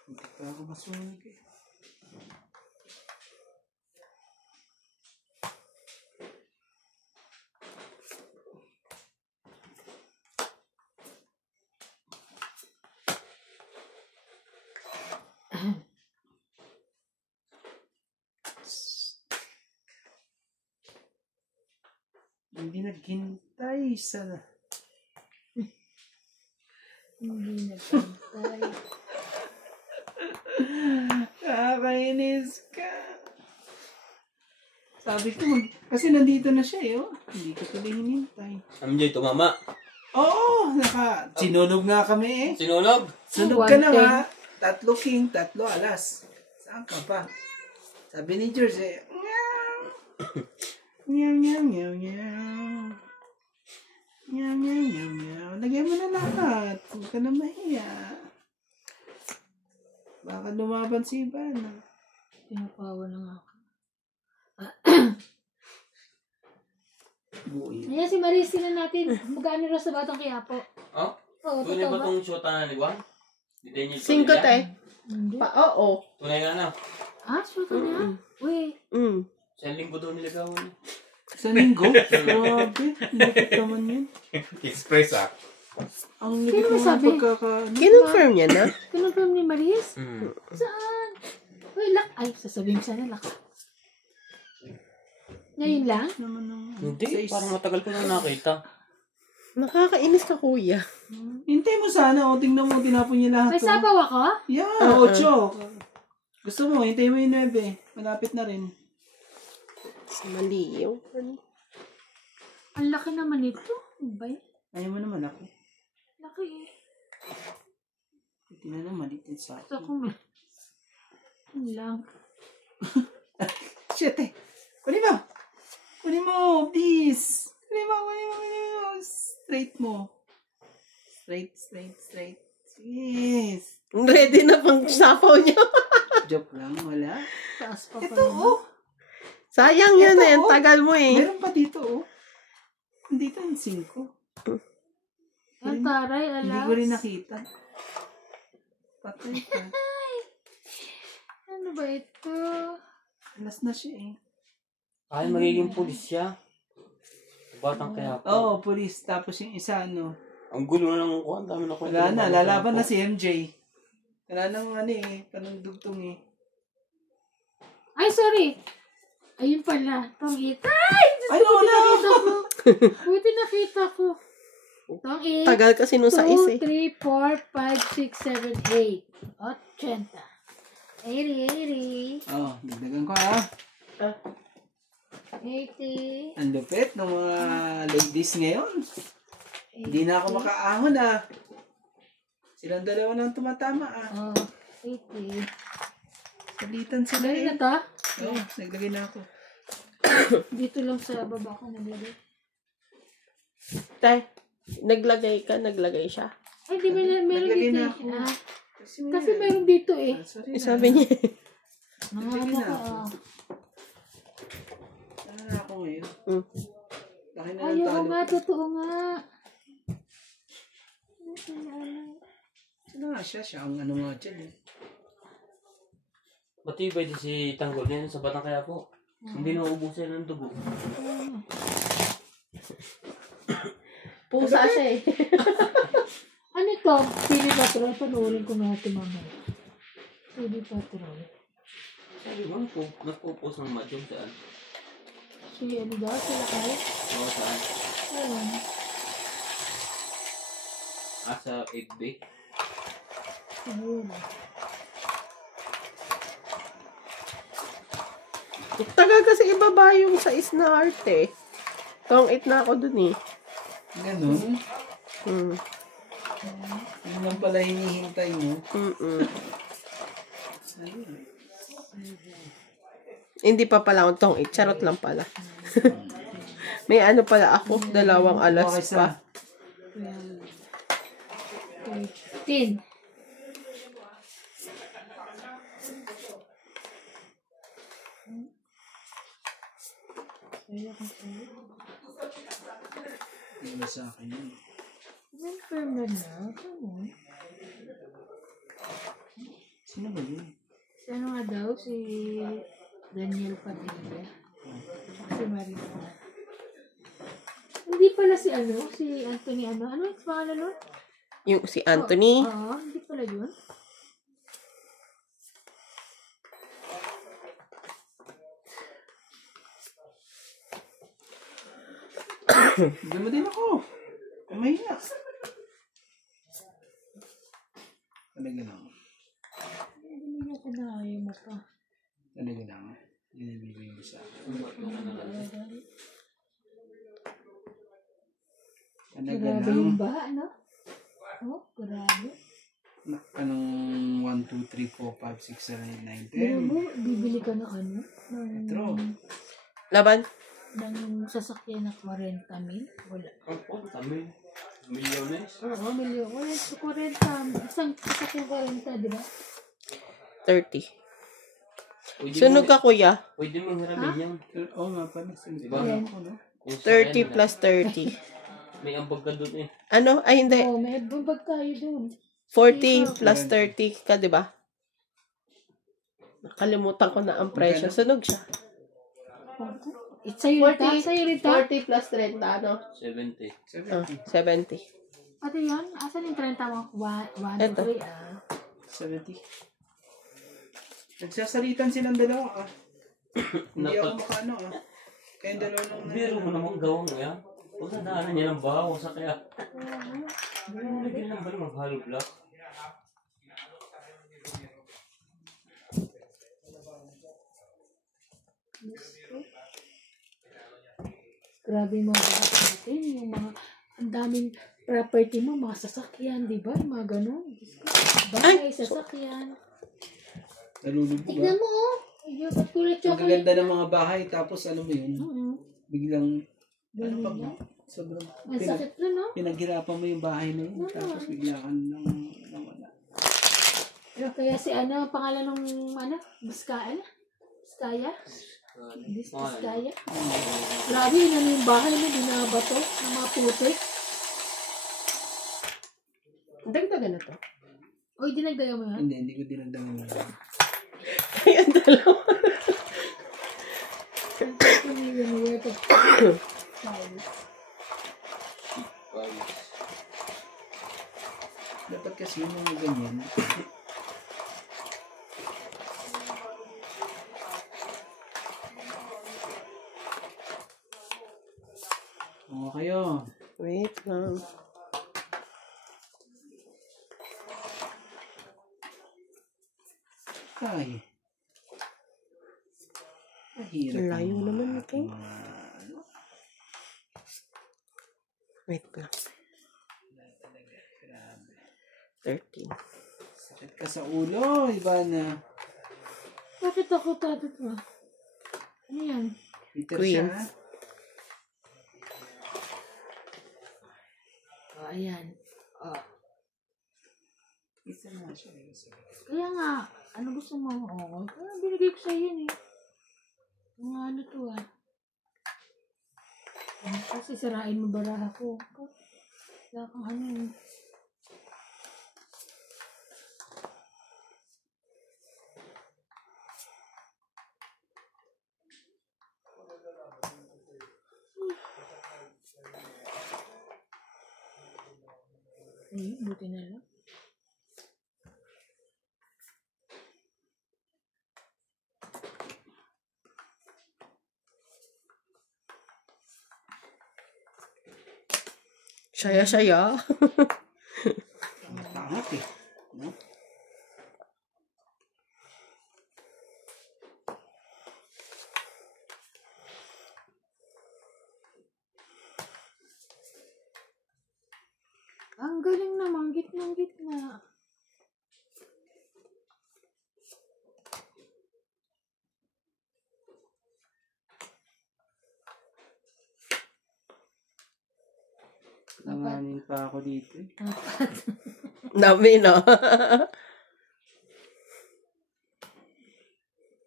Hindi pa ako masunog eh. Hindi naghintay sa... Hindi nagpantay. Kakainis ka. Sabi ko, kasi nandito na siya eh, oh. Hindi ko tuloy hinintay. MJ, tumama. Oo, sinunog nga kami eh. Sinunog? Sunog ka na nga. 3 king, 3 alas. Saan ka pa? Sabi ni George eh, meow, meow, meow, meow. Meow, meow, meow, meow. Lagyan mo na lahat. Huwag ka na mahiya. Baka lumaban si Ivan. Pinapawa lang ako. Buhay. Ayan si Maris, sila natin. Magkano raw sa Batang Quiapo? Oh? Oo, Tunay totoo ba ba? itong shota na ni Juan? Di tayo niyo 5 te. Hindi. Oo. Tunay nga na. Ah, suka niya? Uy. Sa linggo daw nilagawan niya. Sa linggo? Grabe. Lupit naman yun. Express Ang Sino lupit naman masabi? Kinonfirm niya na? Kinonfirm ni Maris? Saan? Uy, ay, sasabihin ko sana lak. Ngayon lang? Hindi, parang matagal ko nang nakita. Nakakainis ka, kuya. Hintay mo sana. O, tingnan mo. Tinapon niya lahat. May sabaw ako? Yeah, 8. Gusto mo, hintay mo yung 9. Malapit na rin. Mali yung Ang laki naman ito. Ano ba yun? Ayaw mo naman ako. Laki eh. Tingnan na malitin sa Gusto akin. ko may... Yun lang. Shit eh. Kunin mo. Kunin mo, please. Kunin mo. Straight mo. Straight. Yes. ready na pang sapaw niya. Joke lang, wala. Taas pa Ito, pala. oh. Sayang yun Ito, eh. oh. Tagal mo eh. Meron pa dito, oh. Dito yung 5. Ang taray, alas. Hindi ko rin nakita. Patay ka. Ano ba ito? Alas na siya eh. Ay, magiging pulis siya. Batang Quiapo. Oo, police. Tapos yung isa, ano. Ang gulo na ng kuha. Ang dami na kwento. Wala na, lalaban na si MJ. Wala nang ano eh, panungdugtong eh. Ay, sorry. Ayun pala. Tongit. Ay! Ay, wala! Buti nakita ko. Tongit. Tagal kasi nung sa 2, eh. 3, 4, 5, 6, 7, 8. 80. Oo, dagdagan ko ha. 80. Ang lupit ng mga ladies ngayon. Hindi na ako makaahon ah. Silang dalawa nang tumatama ah. Oh, 80. Salitan sila Dali eh. na to? Oo, naglagay na ako. Dito lang sa baba ko nalagay. Tay, naglagay siya. Ay, di ba na meron Naglagay dito na eh. ako. Ah, Kasi kasi meron dito eh. Sorry na. Sabi niya. Ano na ka? ako. Ano na ako ngayon? Laki na ng Ayaw talo. nga, totoo nga. Sino nga siya? Siya ang ano nga dyan eh. Matibay din si Tanggol ngayon sa Batang Quiapo. Hindi na ubusin ng dugo. Pusa siya eh. Ano to? Pili Patrol. Panuulin ko nga ito mamaya. Pili Patrol. Sabi mo, nagpo-post ng madyong saan? Si ano daw? Sila kayo? Oo, saan? Ayun. Sa 8B. Ayun. Tagal kasi ibaba yung sa na art eh. Tong-it na ako dun eh. Ganun. Yun lang pala hinihintay mo. Hindi pa pala akong tong-it. Charot lang pala. May ano pala ako. 2 alas Okay, pa. 13. Hindi ba sa akin yun? Confirm na na. Come on. Sino ba yun? Si ano nga daw? Si Daniel Padilla. Si Marina. Hindi pala si ano? Si Anthony ano? Ano yung pangalan nun? Yung si Anthony. Oo, hindi pala yun. Gama din ako. Kamay na. Talaga lang. Hindi niya kinahayo mo pa. Talaga lang. Binibigay mo sa akin. Talaga Grabe lang. yung baha, no? Oh, grabe. Anong 1, 2, 3, 4, 5, 6, 7, 8, 9, 10? Pero mo, bibili ka ng ano? Metro. Laban. Ng sasakyan na 40 mil? Wala. Ang po, kami. Milyones. Oo, milyon. Wala sa 40. Isang sasakyan 40, di ba? 30. Pwede Sunog mo, ka, kuya. pwede mo hiramin yan. Oo nga pala. Diba? Yan. Yung sa 30 akin, plus 30. may ambag ka doon eh. Ano? Ay, hindi. Oo, may bubag tayo dun. 40 plus 30 ka, di ba? Nakalimutan ko na ang presyo. Sunog siya. Sa'yo rin ta? Sa'yo rin ta? 40 plus 30, ano? 70. 70. Ate yun? Asan yung 30 mo? 1, Eto. 3, 70. Nagsasalitan silang dalawa ah. Hindi ako makaano ah. Kayong dalawa lang na. Biro mo namang gawang yan. Huwag na daanan niya ng bahaw sa kaya. Hindi lang ba naman hollow block? Grabe yung mga bahat natin. Yung mga, ang daming property mo, mga sasakyan, di ba? Yung mga ganun. Diyos ko. Bahay, sasakyan. Nalulubog Tignan ah. mo, oh. Ayun, ba't kulay Ang chocolate? gaganda ng mga bahay tapos alam mo yun, biglang ano pag sobrang Ang sakit na, no? pinaghirapan mo yung bahay na yun tapos bigla ka nang nawala. Kaya si ano, pangalan nung ano, Biskaya? Biskaya? Biskaya? Grabe, yun ano yung bahay na binabato ng mga putik. Dagdagan na to. Uy, dinagdagan mo yan? Hindi ko dinagdagan yun. Ayan, dalawa. Dapat kasi yung mga ganyan. Oo kayo. Wait lang. Ay. Mahirap. Ang layo ang naman mga ito. ano. Wait lang. Grabe. 13. Sakit ka sa ulo, Ivana. Bakit ako tatot mo? Ano yan? Peter Queen. siya. Oh, ayan. Oh. Isa na siya. Kaya nga, ano gusto mo? Oo. Oh, binigay ko sa'yo yun eh. Mga ano to ah. Kasi sirain mo baraha ko. Wala kang ano eh. Buti na lang. Saya-saya. Pangat eh. No? Ang galing naman, gitnang-gitna. Nanganin pa ako dito eh. Dami, no?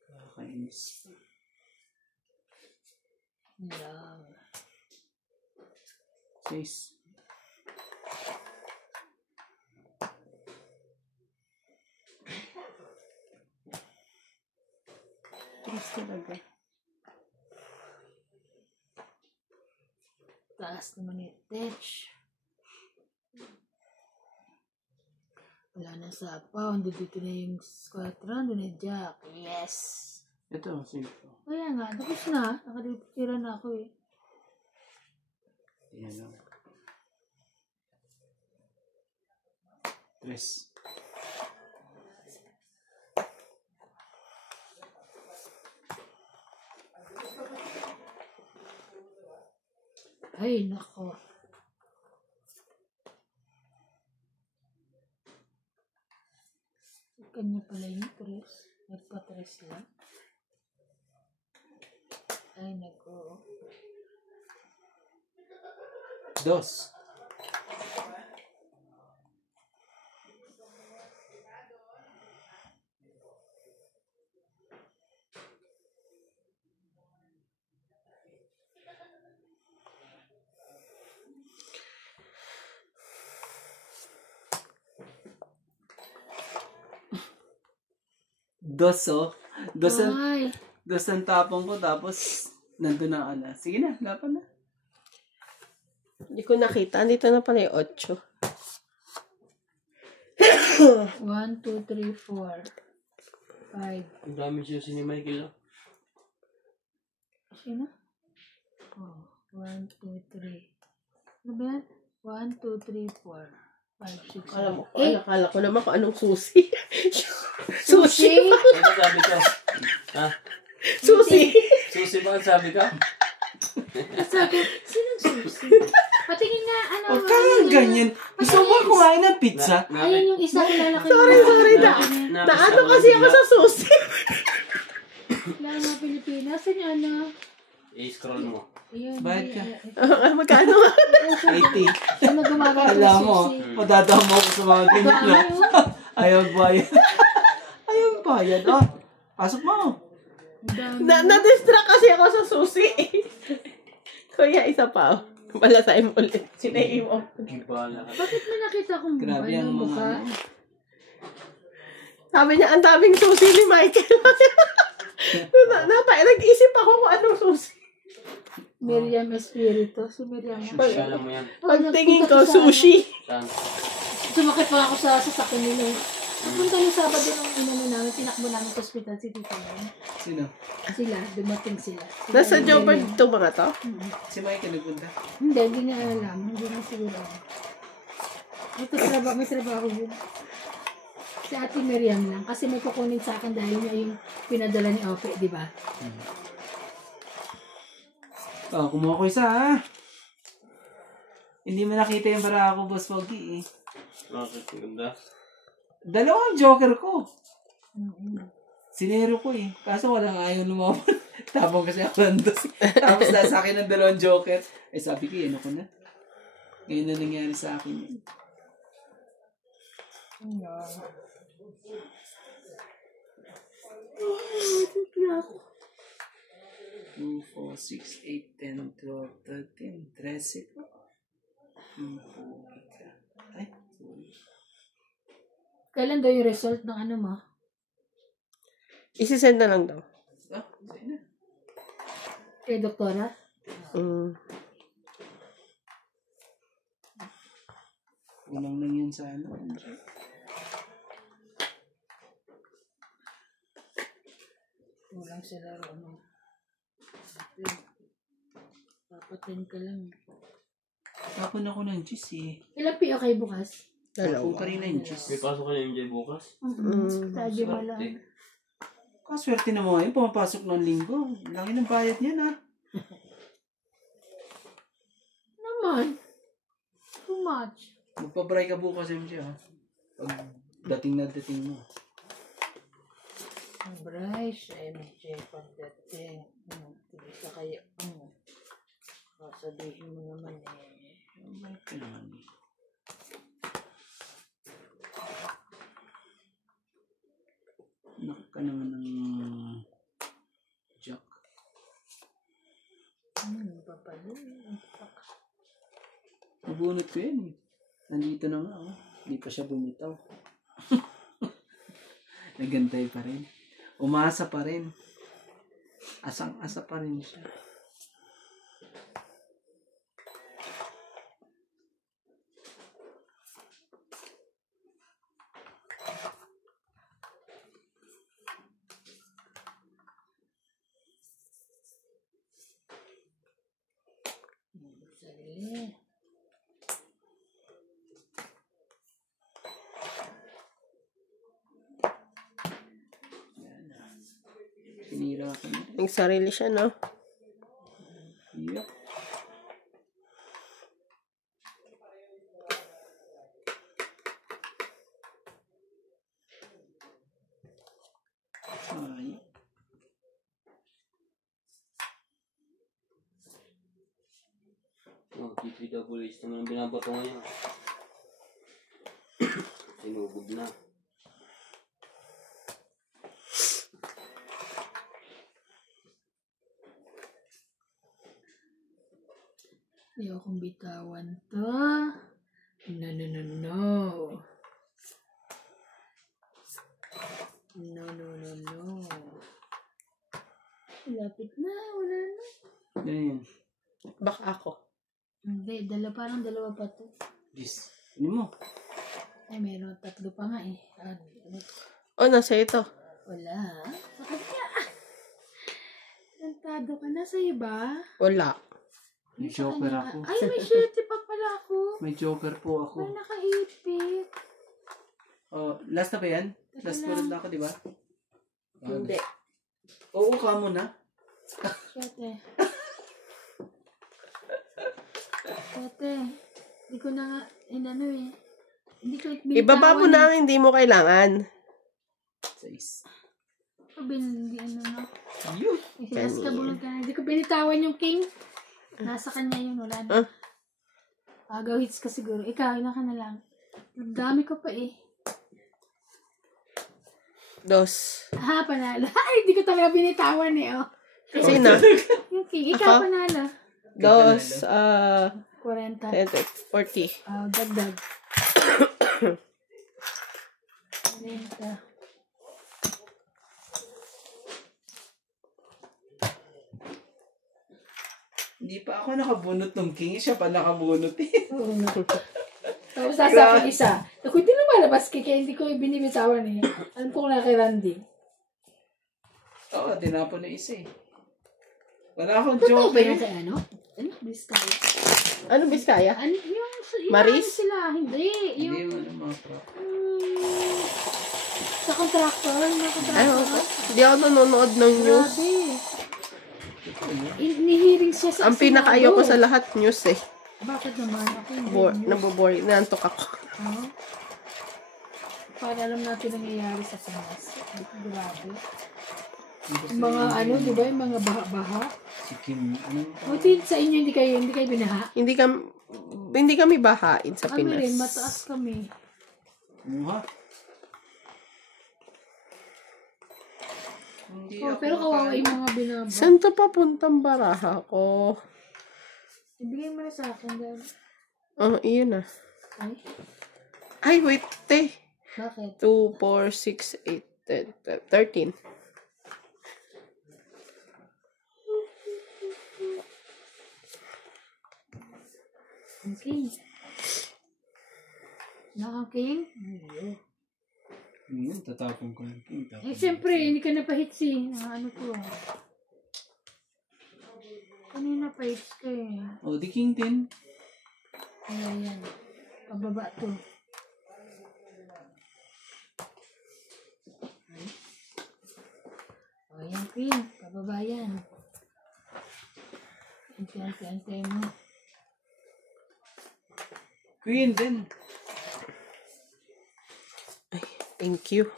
Nakakainis. Lang. 6. Tres talaga. Taas naman yung touch. Wala na sa pound. Dito na yung squadron. Doon na yung jack. Yes! Ito, safe ko. Kaya nga, tapos na. Nakadipira na ako eh. Yan lang. 3. Ay, nako. Kanya pala yung tres. Nagpa-tres lang. Ay, nako. 2. Dos, oh. Dos ang, Ay. dos ang tapong ko, tapos nandun na ala. Sige na, lapan na. Hindi ko nakita. Andito na pala yung 8. 1, 2, 3, 4, 5. Ang dami siya ni Michael. Sino? Oh, 1, 2, 3. Ano ba yan? 1, 2, 3, 4, 5, 6, Alam mo, 8. akala ko naman kung anong susi. Sushi? Ano sabi ka? Ha? Susi! Susi ba ang sabi ka? Sabi, sinong sushi? Patingin nga, ano. Huwag ka nga ganyan. Gusto mo kumain ng pizza? Ayun yung isa kilala ko. Sorry na. Naano kasi ako sa susi. Kilala mga Pilipinas. Saan yung ano? I-scroll mo. Ayun. Bayad ka. Magkano? 80. Ano gumagawa ng Alam mo, sushi? madadama ko sa mga ganyan na. Ayaw bayad. Ayaw bayad. Oh, pasok mo. Na-distract kasi ako sa susi. Kuya, isa pa. Balasain mo ulit. Sinay mo. Iba na. Bakit may nakita kong Grabe mukha ang ng mga mukha? ano. Sabi niya, ang daming susi ni Michael. Nag-isip ako kung anong susi. Miriam Espiritu. Si Miriam. Alam mo yan. Pagtingin ko, sushi. Saan? Sumakit pa ako sa sasakyan nila. Napunta yung Sabado nung inano namin, tinakbo namin sa hospital si Tita Lynn. Sino? Sila, dumating sila. Nasa Jobber itong mga to? Si Michael nagpunta. Hindi niya alam. Hindi na siguro. May trabaho yun. Si Ate Miriam lang. Kasi may kukunin sa akin dahil niya yung pinadala ni Ope, di ba? Oh, kumuha ko isa ha. Hindi mo nakita yung para ako, Boss Foggy eh. Bakit? Ganda. Dalawang joker ko. Sinero ko eh. Kaso walang ayaw lumaban. Tapos kasi ako landos. Tapos nasa akin ng dalawang joker. Eh sabi ko, ano ko na. Ngayon na nangyari sa akin yun. 2, 4, 6, 8, 10, 12, 13, 13 po. Ay, sorry. Kailan daw yung result ng ano mo? Isisend na lang daw. Ah, sige na. Kay doktora? Unang lang yun sa ano. Walang sila ano. Papatin ka lang. Tapon ako ng juice eh. Ilang PO kayo bukas? Tapon ka rin ng juice. May pasok ka na yung bukas? Lagi mo lang. Kaswerte na mo ngayon, pumapasok ng linggo. Laki ng bayad niyan ha. Naman. Too much. Magpabray ka bukas MJ ha. Pag dating na dating mo. Bryce, MJ, pagdating. Hindi ka kaya. Sasabihin mo naman eh. Balik ka naman eh. Nak ka naman ng jack. Papalun. Nabunot ko yan eh. Nandito na nga oh. Hindi pa siya bumitaw. Nagantay pa rin. Umasa pa rin. Asang-asa pa rin siya. Sinira ko na. Yung sarili siya, no? Yuck. Ay. Oh, TPWS naman ang binabato ngayon. Sinugod na. Ayaw kong bitawan to. No. No. Lapit na, wala na. Yan. Baka ako. Hindi, parang dalawa pa to. Yes. Ano mo? Ay, meron 3 pa nga eh. O, nasa ito. Wala. Bakit ka? Tantado ka na sa'yo ba? Wala. May joker ako. Ay, may shirt pa pala ako. May joker po ako. May nakaipit. Oh, last na ba yan? Last lang. na ako, di ba? Hindi. Oo, ka muna. Shete. Hindi ko na nga, eh. Hindi ko binitawan. Ibaba mo na ang hindi mo kailangan. 6. Hindi no. Yun. Isinas ka bulong ka na. Hindi ko binitawan yung king. Nasa kanya yun, wala na. Agaw hits ka siguro. Ikaw, yun ka na lang. Ang dami ko pa eh. 2. Panalo. Ay, hindi ko talaga binitawan eh, oh. Sino? Yung king. Ikaw, Ako? panalo. 2, 40. 40. Dagdag. 40. Hindi pa ako nakabunot ng king. Siya pa nakabunot eh. Oo nga. Tapos sasa ko isa. Ako hindi lumalabas kaya hindi ko binibitawan eh. Alam ko na kay Randy. Oo, tinapon na isa eh. Wala akong Totoo ba joker. yan kay ano? Ano? Biskaya? Ano, Biskaya? Ano? Yung Maris? ano sila? Hindi. Hindi Yung mo naman mga prop. sa contractor. Mga Ay, contractor. hindi ako nanonood ng news. Grabe. Inihiring siya sa Ang pinakaayaw ko sa lahat news eh. Bakit naman? Ako hindi. Nabobore. Nantok ako. Oh. Para alam natin nangyayari sa Pinas. Grabe. Yung mga ano, di ba? Yung mga baha-baha. Si Kim, ano? Buti sa inyo, hindi kayo binaha. Hindi kami bahain sa Kami Pinas. rin, mataas kami. Muha. Hindi Oh, ako pero kawawa makain. yung mga binaba. Saan to papuntang baraha ko? Ibigay mo na sa akin, dad. Oh, iyon na. Ay, Ay, wait, te. bakit? 2, 4, 6, 8, 10, 13. Okay. Nakaking? Yun, tatapon ko yung king. Eh, siyempre, hindi ka napahits eh. Ano to ah. Kanina pa hits ka eh. Oh, di king din. Kaya yan. Pababa to. O yan, Queen. Pababa yan. Antay mo. Queen din. Thank you.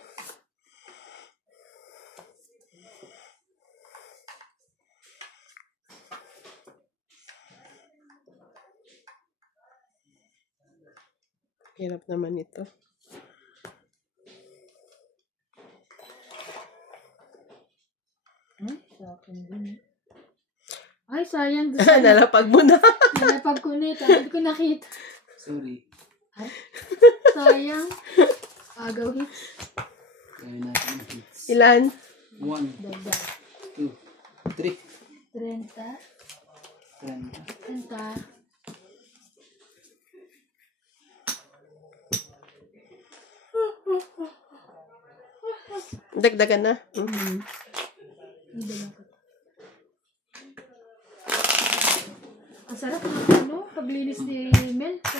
Hirap naman ito. Sa akin din. Ay, sayang. Nalapag mo na. Nalapag ko na ito. Hindi ko nakita. Sorry. Ay, sayang. Agaw hits. Kaya natin yung hits. Ilan? 1, Dagdag. 2, 3. 30. 30. 30. Dagdagan na. Ang sarap ng ano, paglinis ni Mel. Sa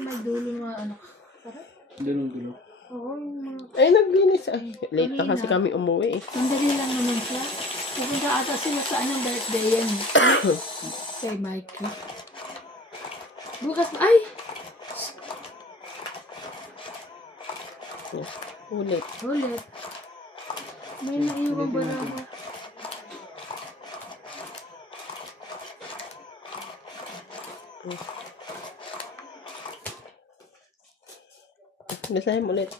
may dulo mga ano. Sarap. Dulong-dulo. Oo, yung mga... Ay, naglinis. Ay, late na kasi kami umuwi eh. Sandali lang naman siya. Pupunta ata sila sa anong birthday yan. Kay Mikey. Bukas, ay! Ulit. Ulit. May naiwan ba na ako? Basahin mo ulit.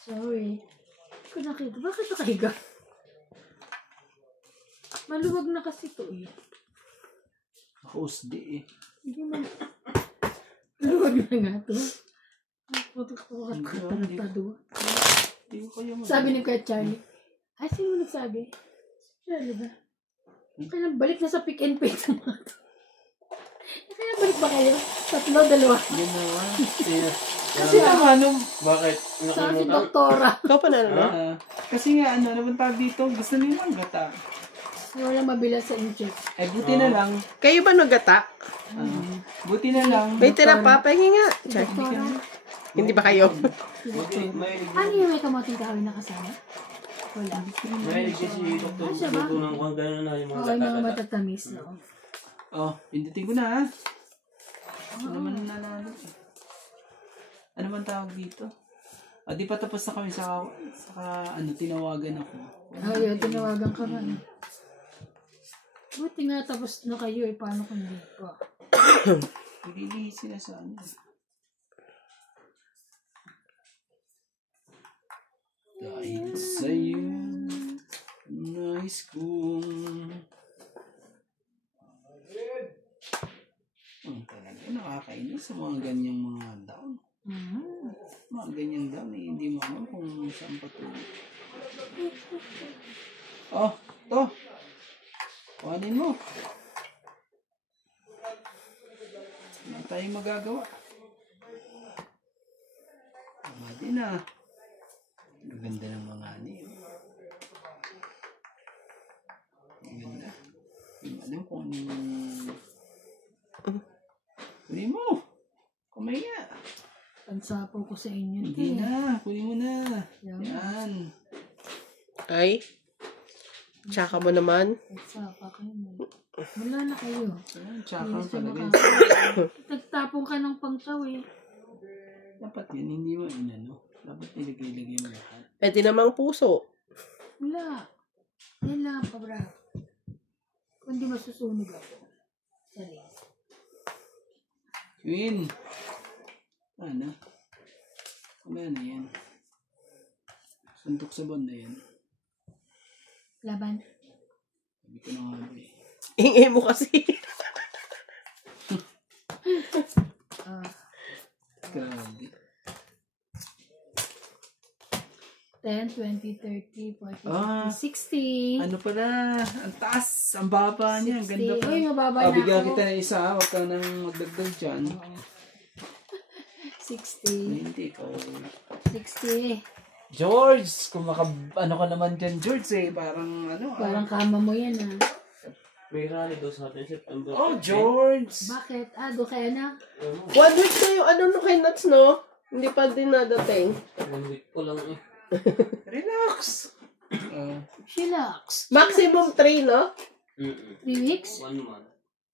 Sorry. Hindi ko nakita. Bakit nakahiga? Maluwag na kasi ito eh. Host di eh. Hindi man. Maluwag na nga ito. Putok ko at Hindi tarantado. Hindi Hindi ko kayo Sabi ni Kuya Charlie. Ay, sino nagsabi? Charlie ba? Kaya balik na sa pick and pay sa mga to. Kaya balik ba kayo? 3, 2. Yun naman. Kasi ano, Bakit? sa si doktora. Ikaw pa na. Kasi nga, naman tawag dito, gusto niyo mang gata. Wala mabilang sa incheck. Ay, buti na lang. Kayo ba nagata? Buti na lang. May tira pa. Pahingi nga. Char. Doktora. Hindi ba kayo? Ano yung may kamoting kahoy na kasama? Wala. May kasi doktor Ah, siya ba? tutunan kung gano'n na yung mga Oo, yung mga gata-gata. matatamis, no? Oh, pindutin ko na ha. Ano naman ang nalalo eh. Ano man tawag dito? Di pa tapos na kami sa tinawagan ako. Ayun, tinawagan ka nga. Buti nga tapos na kayo eh. Paano kung hindi pa? Nililihi sila sa ano. Dahil sa'yo, nais kong... Talaga nakakainis sa mga ganyang mga down. Mga ganyang down eh, hindi mo alam kung saan patuloy. Oh, to. Kuhanin mo. Wala tayong magagawa. Tama din ah. Ang ganda ng mga ani. Ang ganda. Hindi mo alam kung anong... Kunin mo. Kumay nga. Pansapaw ko sa inyo. Hindi na. Kunin mo na. Yan. Yan. Ay. Tsaka mo naman. Pansapa kayo. Wala na kayo. Ayan, tsaka Hindi siya talaga. Nagtapong ka ng pangsaw eh. Dapat yan, hindi mo inano. Dapat nilagay-lagay mo lahat. Pwede namang puso. Wala. Yan lang pa, bra. Kung di masusunog ako. Sorry. Queen. Ano? Kumaya na yan. Suntok sa banda yan. Laban. Sabi ko na nga ba eh. Ingay mo kasi. Grabe. 10, 20, 30, 40, Ah. 50, 60. Ano pala? Ang taas. Ang baba niya. Ang ganda pa. Uy, mababa na Bigyan ako. kita ng isa. Huwag ka nang magdagdag dyan. 60. Hindi ko. 60. George! Kung ano ka naman dyan, George eh. Parang ano Parang kama mo yan ah. May rally daw sa atin, September. Oh, George! Bakit? Do kaya na? 1 week na yung ano no kay Nuts, no? Hindi pa din nadating. 1 week po lang eh. Relax! Chillax. Maximum 3, no? 3 weeks? 1 month.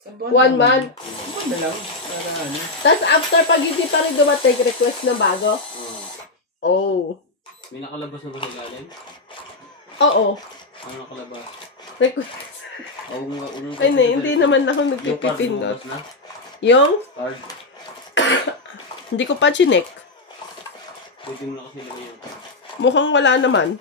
1 month. Buwan na lang. Para ano. Tapos after pag hindi pa rin dumating, request na bago. Oh. May nakalabas na ba sa galing? Oo. Ano nakalabas? Request. Ay, Hindi naman ako Yung card nagpipindot. lumabas na? Yung, Card. hindi ko pa chinek. Pwede mo na kasi nilagay yung card. Mukhang wala naman.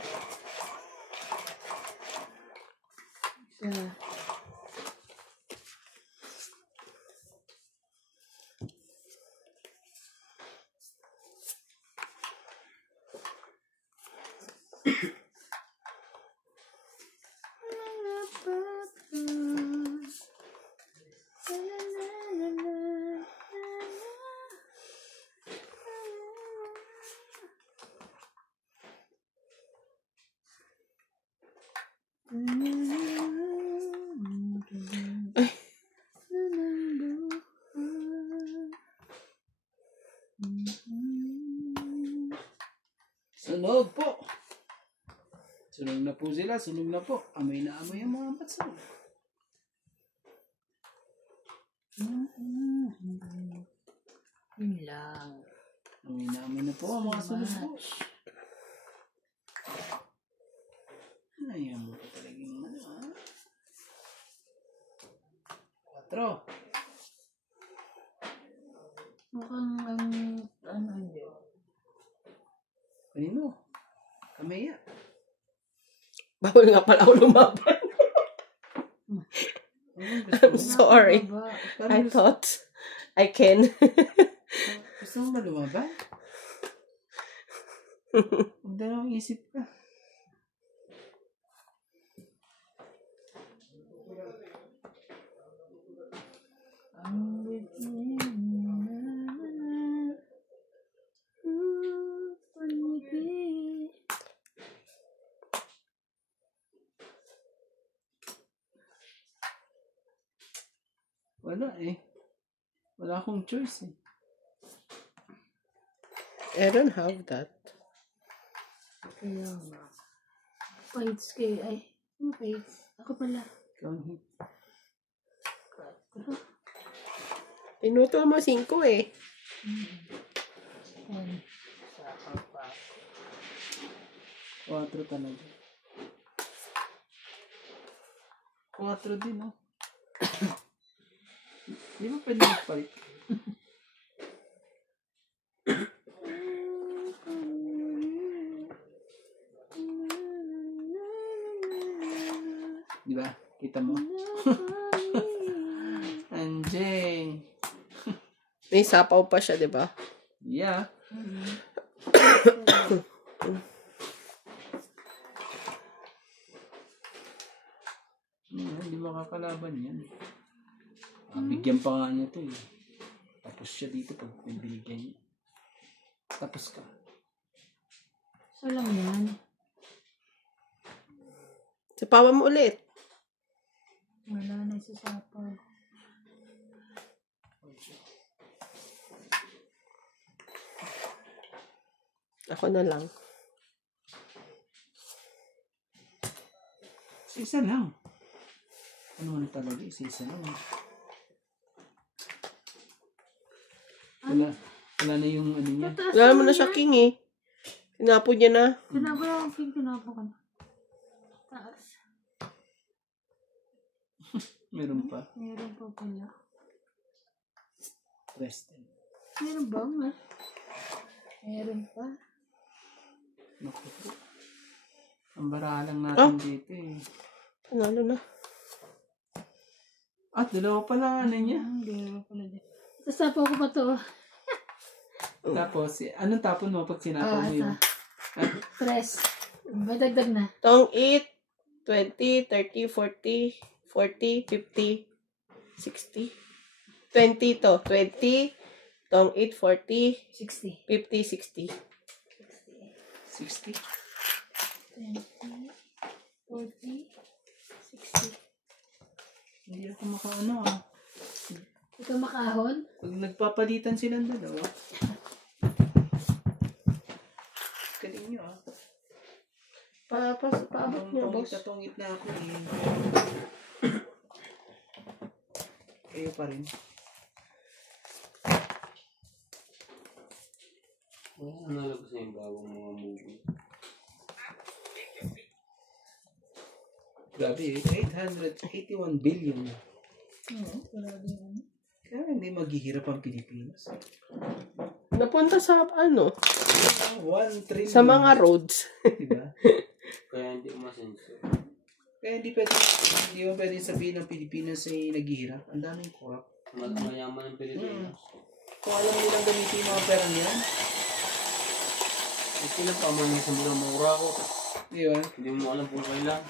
Sunog po. Sunog na po sila. Sunog na po. Amoy na amoy ang mga batso. Yun lang. Amoy na po ang mga sunog po. Ayaw mo pa talagang ano ha. 4. Mukhang ano yun. Kunin mo. Kamaya. Bawal nga pala ako lumaban. I'm sorry. I thought I can. Gusto mo ba lumaban? Magdalawang isip ka. Wala eh. Wala akong choice eh. I don't have that. Kaya nga. Fights kayo. Ay, ano fights? Ako pala. Ikaw ang hit. Pinuto mo 5 eh. Ayan. Saka pa. 4 talaga. 4 din, oh. Di ba pwede mag-fight? Di ba? Kita mo? Anjing. May sapaw pa siya, di ba? Yeah. Hindi makakalaban yan. Bigyan pa nga niya to eh. Tapos siya dito pag may binigyan niya. Tapos ka. So lang yan. Sapawan mo ulit. Wala na sa sapaw. Ako na lang. Isa lang. Ano man talaga? Isa lang. Wala na yung ano niya. Wala naman na siya king eh. Tinapon niya na. Tinapon ako king, tinapon ka na. Taas. Meron pa. Meron pa pala. Preston. Meron ba? Meron pa. Naku po. Ang barahalang natin dito eh. Panalo na. At dalawa pala ano niya. Dalawa pala din. Sasapaw ko pa to. Tapos, anong tapon mo pag sinapaw mo yun? Press. May dagdag na. Tong 8, 20, 30, 40, 40, 50, 60. 20 to. 20. Tong 8, 40, 60. 50, 60. 60. 20, 40, 60. Hindi ako makaano ah. Ikaw makahon? Pag nagpapalitan silang dalawa. Galing nyo ah. Paabot niya, boss. Tungit na ako eh. Kayo pa rin. Nalala ko sa yung bagong mga movie. Grabe eh. 881 billion. Oo, grabe yan. Kaya hindi maghihirap ang Pilipinas. Napunta sa ano? 1 trillion. Sa mga roads. Diba? Kaya hindi umasenso. Kaya hindi mo pwede sabihin ng Pilipinas ay naghihirap. Ang daming corrupt. Mayaman ng Pilipinas. Kung alam nilang gamitin yung mga perang yan. Ito lang pamana sa mga mura ko. Di ba? Hindi mo alam kung kailan.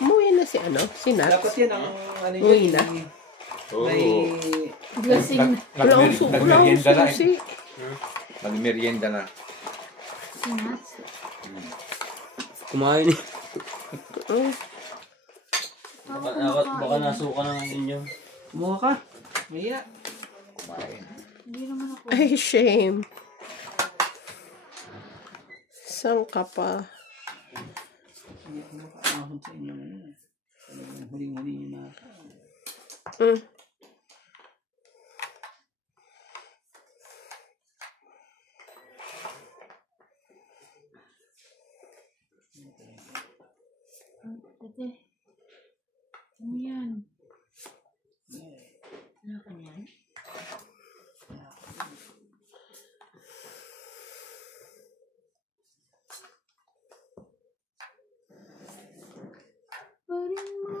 Umuwi na si ano? Si Nat. Dapat yan ang ano Uwi yun. na. May Blessing na. Wala akong Nagmerienda na susi. Nagmerienda na. Sinats. Kumain eh. Oh, Baka nasuka na ng inyo. kumuha ka. Maya. Hindi naman ako. ay, shame. Saan ka pa? Hindi ko makaahon sa inyo na yun. Talagang huling-huli nyo na. Ate. Ano yan? Ano ka niyan? Parin mo.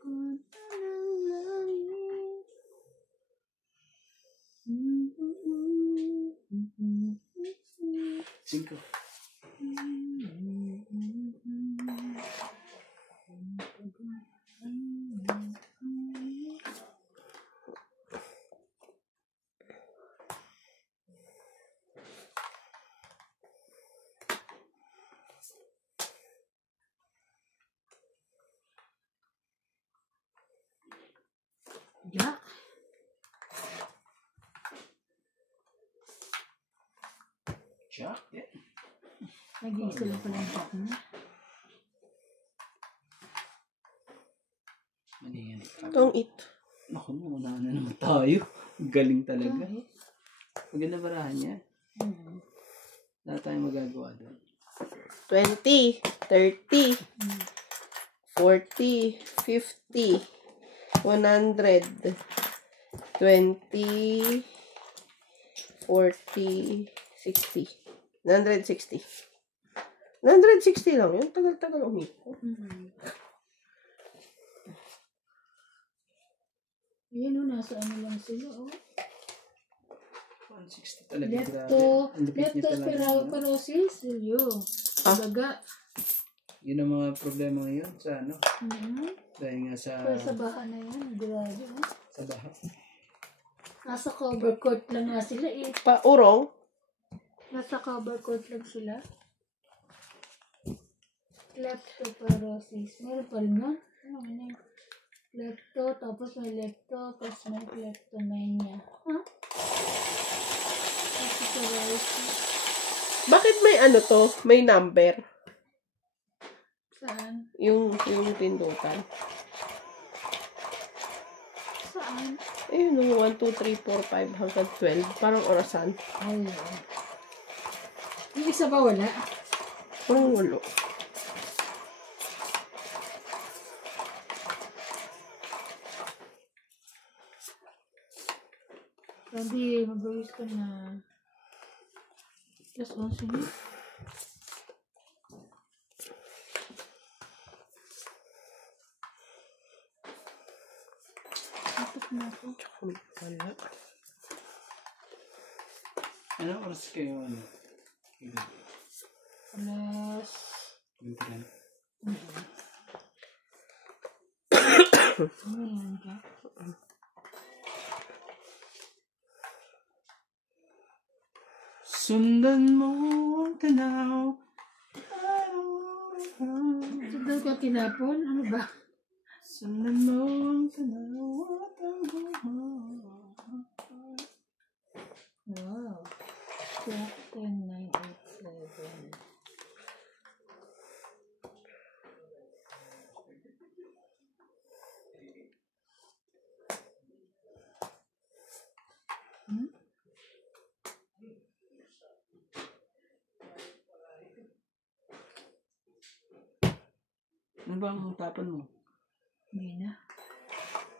Kung 5. Jack. Jack? Yeah. Nag-iisa lang pala ang Jack niya. Mali yan. Don't eat. Naku, wala na naman tayo. Galing talaga. Maganda barahan niya. Wala tayong magagawa doon. 20, 30, 40, 50, 100, 20, 40, 60. 160. 160 lang yun. Tagal-tagal umiko. Ayan o, nasa ano lang sila, oh. 160 talaga. Lepto, Ang lupit niya talaga. leptospirosis, yun. Baga. Yun ang mga problema ngayon sa ano. Dahil nga sa... Pero sa baha na yan, grabe, oh. Sa baha. Nasa cover court lang nga sila, eh. Paurong. Nasa cover court lang sila. Leptospirosis. Meron pa rin yun? Ano yun? Lepto, tapos may lepto, tapos may kleptomania. Ha? Leptospirosis. Bakit may ano to? May number. Saan? Yung pindutan. Saan? Ayun, 1, 2, 3, 4, 5 hanggang 12. Parang orasan. Ayun. Yung isa ba wala? Parang walo. Hindi, mag-awis ka na. Plus 11 na. Tapos na ako. Wala. Anong oras kayo ano? Plus... 20 lang. Ano yan ka? Sundan mo ang tanaw. Sundan ko kinapon? Ano ba? Sundan mo ang tanaw at ang buha. Wow. 10, 9, 8, 7. Ano ba ang tapan mo? Hindi na.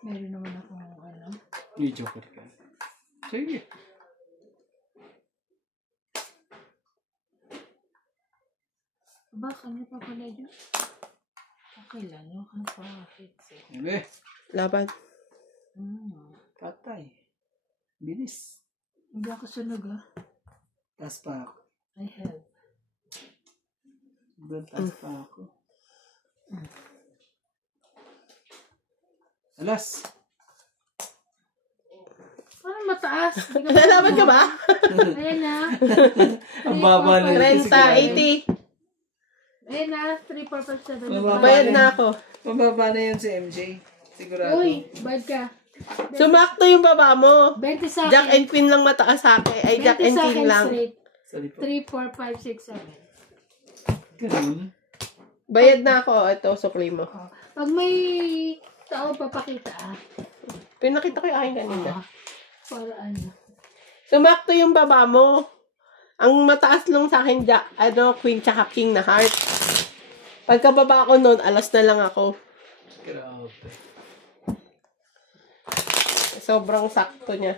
Meron naman akong ano. May joker ka. Sige. Ba, kanya pa pala dyan? Okay lang. Yung kang pa-fix eh. Ebe, Laban. patay. Bilis. Hindi ako sunog ah. Taas pa ako. I help. Sobrang taas pa ako. Alas! Parang mataas. Nalaban ka ba? Ayan na. Ang baba na yun. 30, 80. Ayan na. 3, 4, 5, 7. Bayad na ako. Mababa na yun si MJ. Sigurado. Uy, bayad ka. Sumakto yung baba mo. 20 sa Jack akin. and Queen lang mataas sa akin. Ay, Jack 20 and sa King akin lang. straight. Sorry po. 3, 4, 5, 6, 7. Ganun. Bayad na ako. Ito, sukli mo. Oh. Pag may tao papakita ah. Pinakita ko yung akin kanina. Para ano. Sumakto yung baba mo. Ang mataas lang sa akin, Jack, Queen tsaka King na heart. Pagkababa ko noon, alas na lang ako. Grabe. Sobrang sakto niya.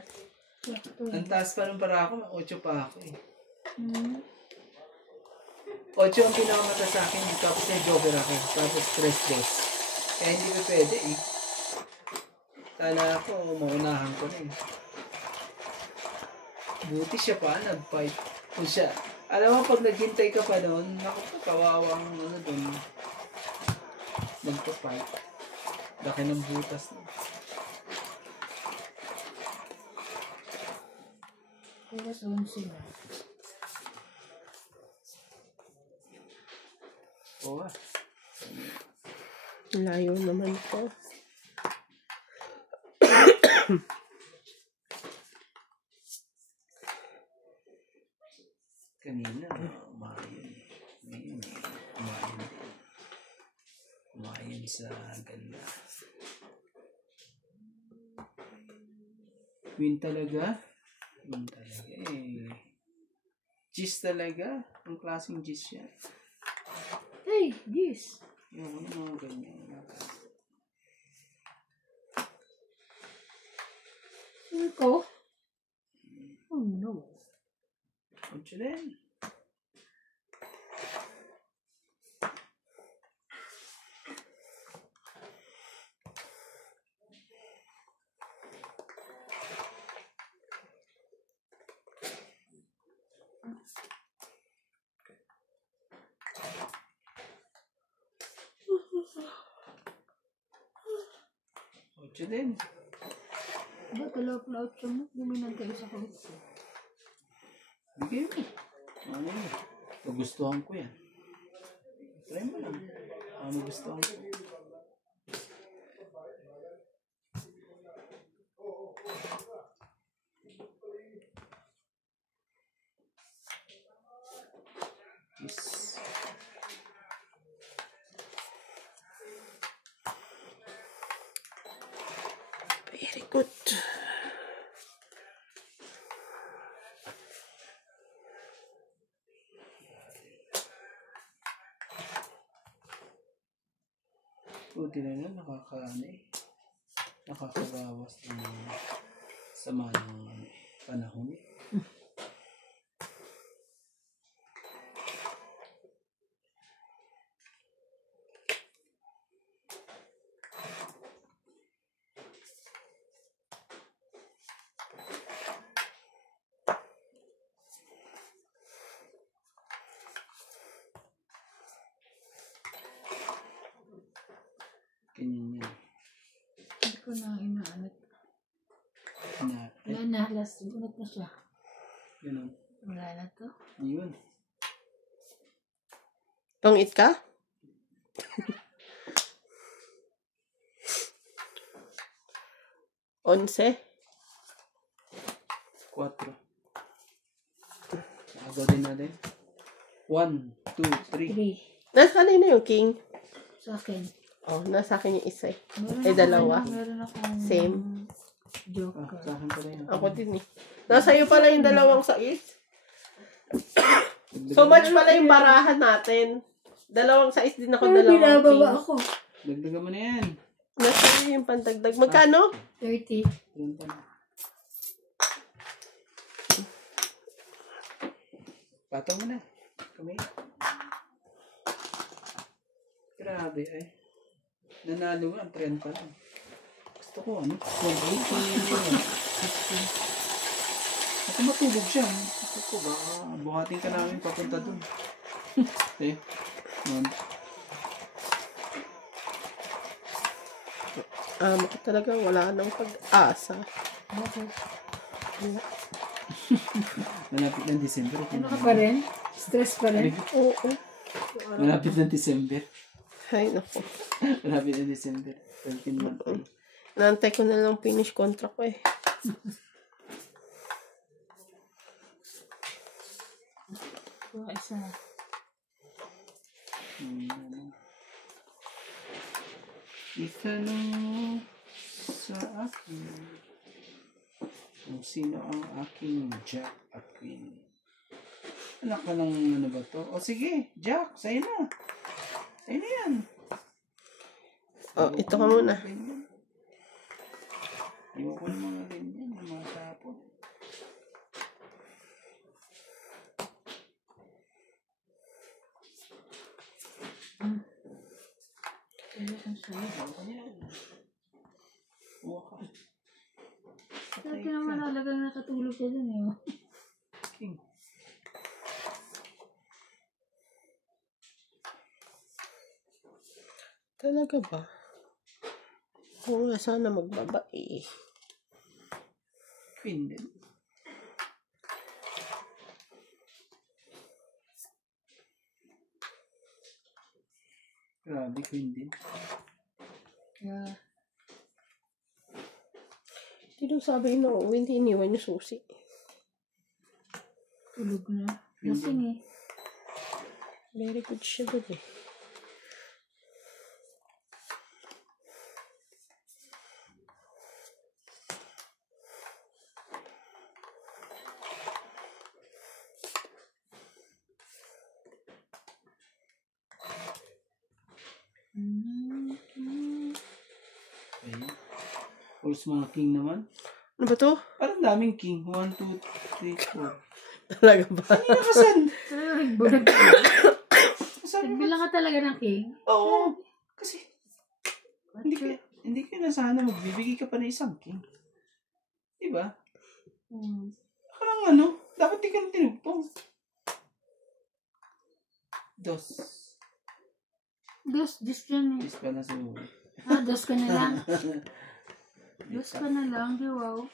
Ang taas pa nung para ako, 8 pa ako eh. 8 ang pinakamata sa akin, tapos may joker ako, tapos 3 days. Kaya hindi ko pwede eh. Sana ako, maunahan ko na eh. Buti siya pa, nag-fight. Kung siya, Alam mo, pag naghintay ka pa doon, naku, kawawa ang ano doon. Nagpa-fight. Laki ng butas na. Kaya soon sila. Oo ah. Layo naman ko. Kanina, umayon. Ngayon, umayon. Umayon sa ganda. Win talaga? Win talaga eh. Cheese talaga? Ang klaseng cheese yan. Hey, yes. Yung mga ganyan. Ko? Oh no. Huwag siya din. Huwag siya din. Ba't kalap-laot siya mo? Guminan kayo sa ko. Bigay mo. Ano yun? Magustuhan ko yan. Try mo lang. Magustuhan ko. Yes. Very good. Buti na lang nakakagawas ng sama ng panahon. Ganyan yan. Hindi ko na inaanat. Na, Wala na, last unat na siya. yun. Wala na to. Yun. Pang-eat ka? Onse? 4. Agaw din natin. 1, 2, 3. 3. Nasa kanina yung king. Sa akin. Oh, nasa akin yung isa eh. Meron Eh, dalawa. Meron akong Same. joker. Sa akin pala yun. Ako din eh. Nasa iyo pala yung dalawang sais. So much pala yung barahan natin. Dalawang sais din ako, Pero dalawang binababa king. ako. Dagdagan mo na yan. Nasa iyo yung pandagdag. Magkano? 30. Yan pala. Patong mo na. Kami. Grabe eh. Nanalo nga, 30 pa lang. Gusto ko ano? 180. Ako matulog siya. Gusto ko baka buhatin ka namin papunta dun. Eh. Ako talagang wala nang pag-asa. Bakit? Malapit ng December. Ano ka pa rin? Stress pa rin? Oo. Malapit ng December. Ay, naku. Malapit ng December. 13 month. Naantay ko na lang finish contract ko eh. Isa. Itanong sa akin kung sino ang aking Jack at Queen. Anak ka ng ano ba to? O sige, Jack, sa'yo na. Sa'yo na yan. Oh, ito ka muna. Iwan ko ng mga ganyan, ng mga tapon. Dati naman talagang nakatulog ka dun eh. King. Talaga ba? Oo nga, sana magbabae. Queen din. Grabe, queen din. Yeah. Sino sabi na hindi iniwan yung susi? Tulog na. Lasing eh. Very good siya doon eh. Ayun. Pulse mga king naman. Ano ba to? Parang daming king. 1, 2, 3, 4. Talaga ba? Nakasan? Nagbilang ka talaga ng king. Oo. Kasi, hindi ka na sana magbibigay ka pa ng isang king. Diba? Parang dapat di ka na tinugtong. Dos yan eh. Dis pa na siguro. Dos ka na lang. Dos ka na lang, di wow.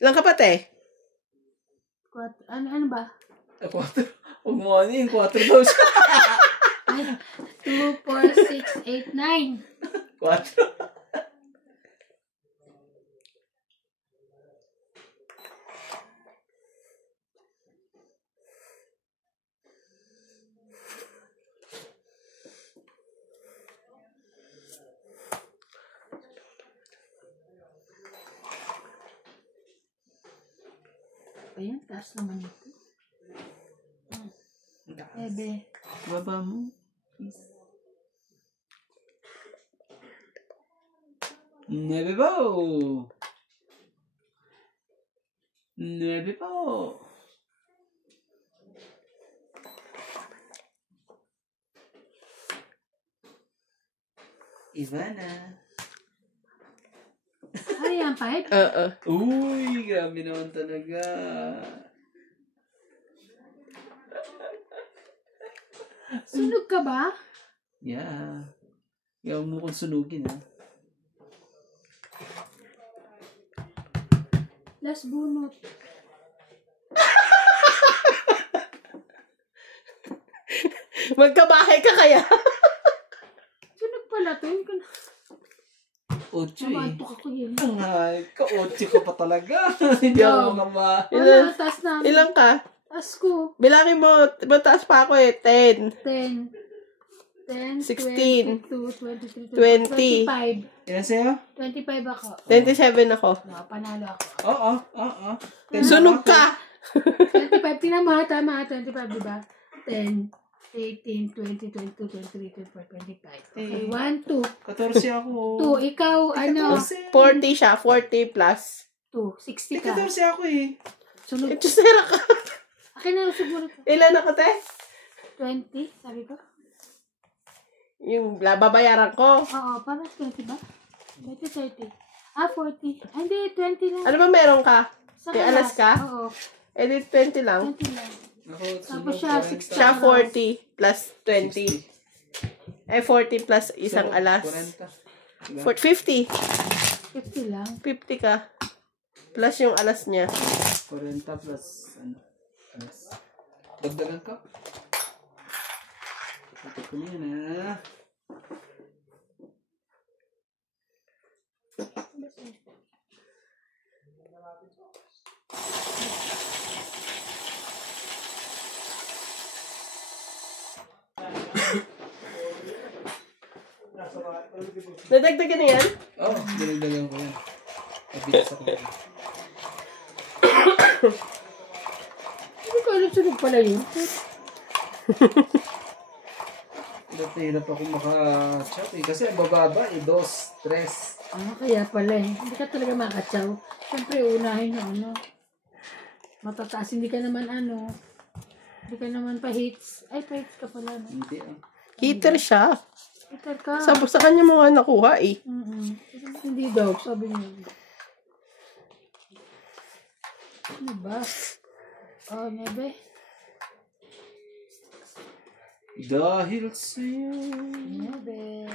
Ilang ka pate? Ano ba? 4. Huwag mo yung 4 daw siya. 2, 4, 6, 8, 9. 4. Ayan, taas naman ito. Ebe. Baba mo. Please. Nebe po. Nebe po. Ivana. Ayan, 5. Uy, grabe naman talaga. Sunog ka ba? Yeah. Huwag mo kong sunugin, ha? Last bunot. Magkabahay ka kaya? Sunog pala to. Yun ka na. 8 eh. Mamantok ako yun. Ay, ka-8 ka pa talaga. Hindi ako mama. Wala, taas na. Ilang ka? Taas ko. Bilangin mo, mataas pa ako eh. 10. 10, 16, 22, 23, 20. 25. Ilan sa'yo? 25 ako. 27 ako. Panalo ako. Oo. Sunog ka! 25, tinama, tama. 25, diba? 10, 18, 20, 22, 23, 24, 25. Okay, 1, 2. 14 ako. 2, ikaw, 40 siya, 40 plus. 2, 60 ka. 14 ako eh. Sunog. Ito sira ka. Akin na siguro. Ilan ako, te? 20, sabi ko. Yung babayaran ko. Oo, parang 20 ba? 20, 30. 40. Hindi, 20 lang. Ano ba meron ka? Sa May alas ka? Oo, Edit 20 lang. 20 lang. Ako, Tapos siya, 60. Siya 40 plus 20. 40 plus isang alas. 40. 50. 50 lang. 50 ka. Plus yung alas niya. 40 plus alas. Dagdagan ka? Ito ko na. Nadagdagan na yan? Oo, dinagdagan ko yan. Nabitas ako. Hindi ko alam, sunog pala yun. Hirap ako maka-chat eh. Kasi ang bababa eh, 2, 3. Kaya pala eh. Hindi ka talaga makatsaw. Siyempre, unahin na matataas. Hindi ka naman hindi ka naman pa-hits. Ay, pa-hits ka pala. No? Hindi ah. Heater siya. Hitter ka. Sa kanya mo nga nakuha eh. Hindi daw, sabi niya. Ano ba? Nebe. Dahil sa'yo. Nebe.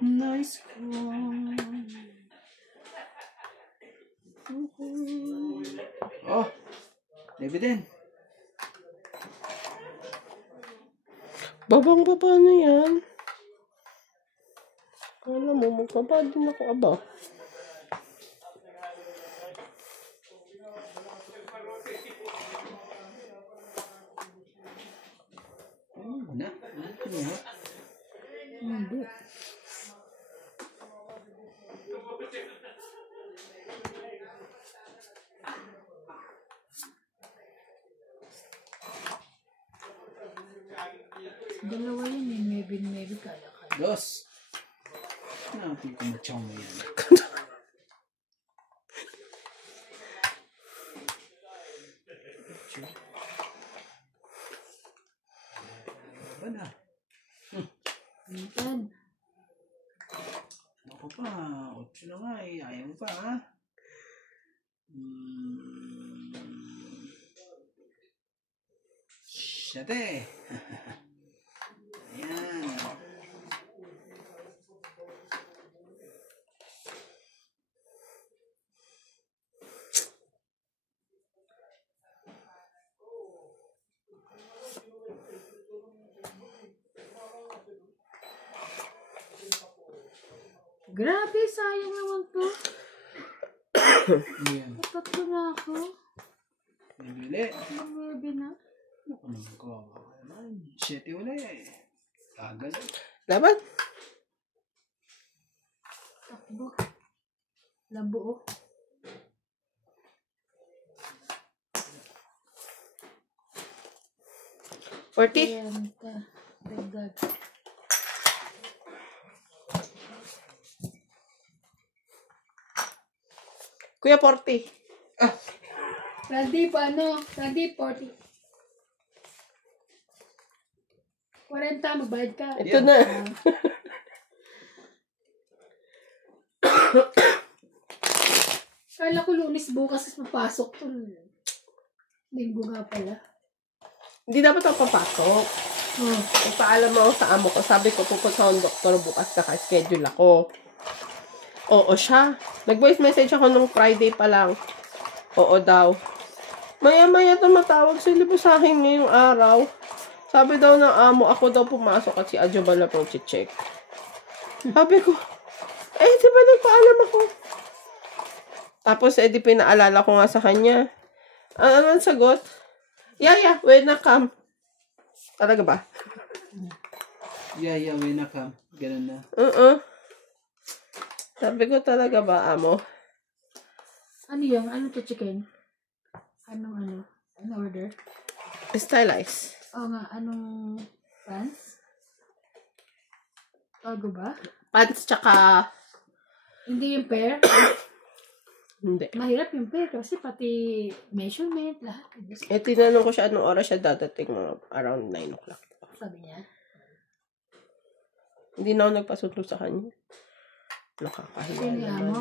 Nice ko. Oh, dividend. Babang-baba na yan. Alam mo, magbaba din ako, aba. Ano? Ano? Hindi. Dalawa yun eh. Maybe kaya. Dos. Natin ko matsang mo yan. Ba na? Minsan. Ako pa. 8 na nga eh. Ayaw mo pa ha? Siyete. Ayan. Grabe, sayang naman to. Ayan. Tatatlo na ako. Nabili. Maybe na. Ano ko? Siyete wala eh. Tagal. Laban? Takbo. Labo oh. Forty? Ayan, dagdag. Kuya, 40. Randy, paano? Randy, 40. 40, magbayad ka. Ito na. Kala ko Lunes bukas is papasok to. Linggo nga pala. Hindi dapat ako papasok. Nagpaalam ako sa amo ko. Sabi ko, pupunta akong doktor bukas, naka-schedule ako. Oo siya. Nag-voice message ako nung Friday pa lang. Oo daw. Maya-maya tumatawag sila sa akin ngayong araw. Sabi daw ng amo, ako daw pumasok at si Adjo Bala pong check. Sabi ko, di ba nagpaalam ako? Tapos, di pinaalala ko nga sa kanya. Ano ang sagot? Yeah, when na come. Talaga ba? Yeah, we na come. Ganun na. Sabi ko talaga ba, amo? Ano yung? Ano to chicken? Anong order? Stylize. Oo nga, anong pants? Bago ba? Pants tsaka... Hindi yung pair? Hindi. Mahirap yung pair kasi pati measurement, lahat. Tinanong ko siya anong oras siya dadating, mga around 9 o'clock. Sabi niya. Hindi na ako nagpasundo sa kanya. Nakakahiya Sino naman. Yamo?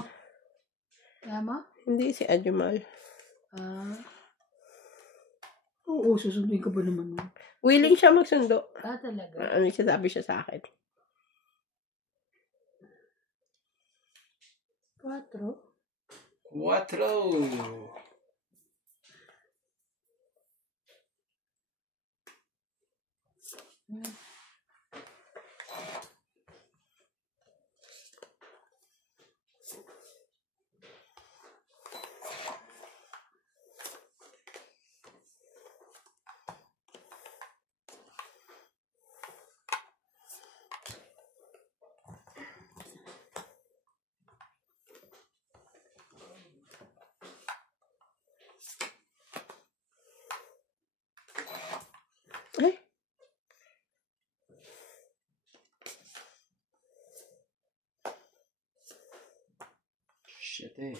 Yamo? Hindi, si Adjumal. Oo, susunduin ka ba naman nun? Willing siya magsundo. Talaga? Ano siya, sabi siya sa akin. 4? 4. Ay, Siyete.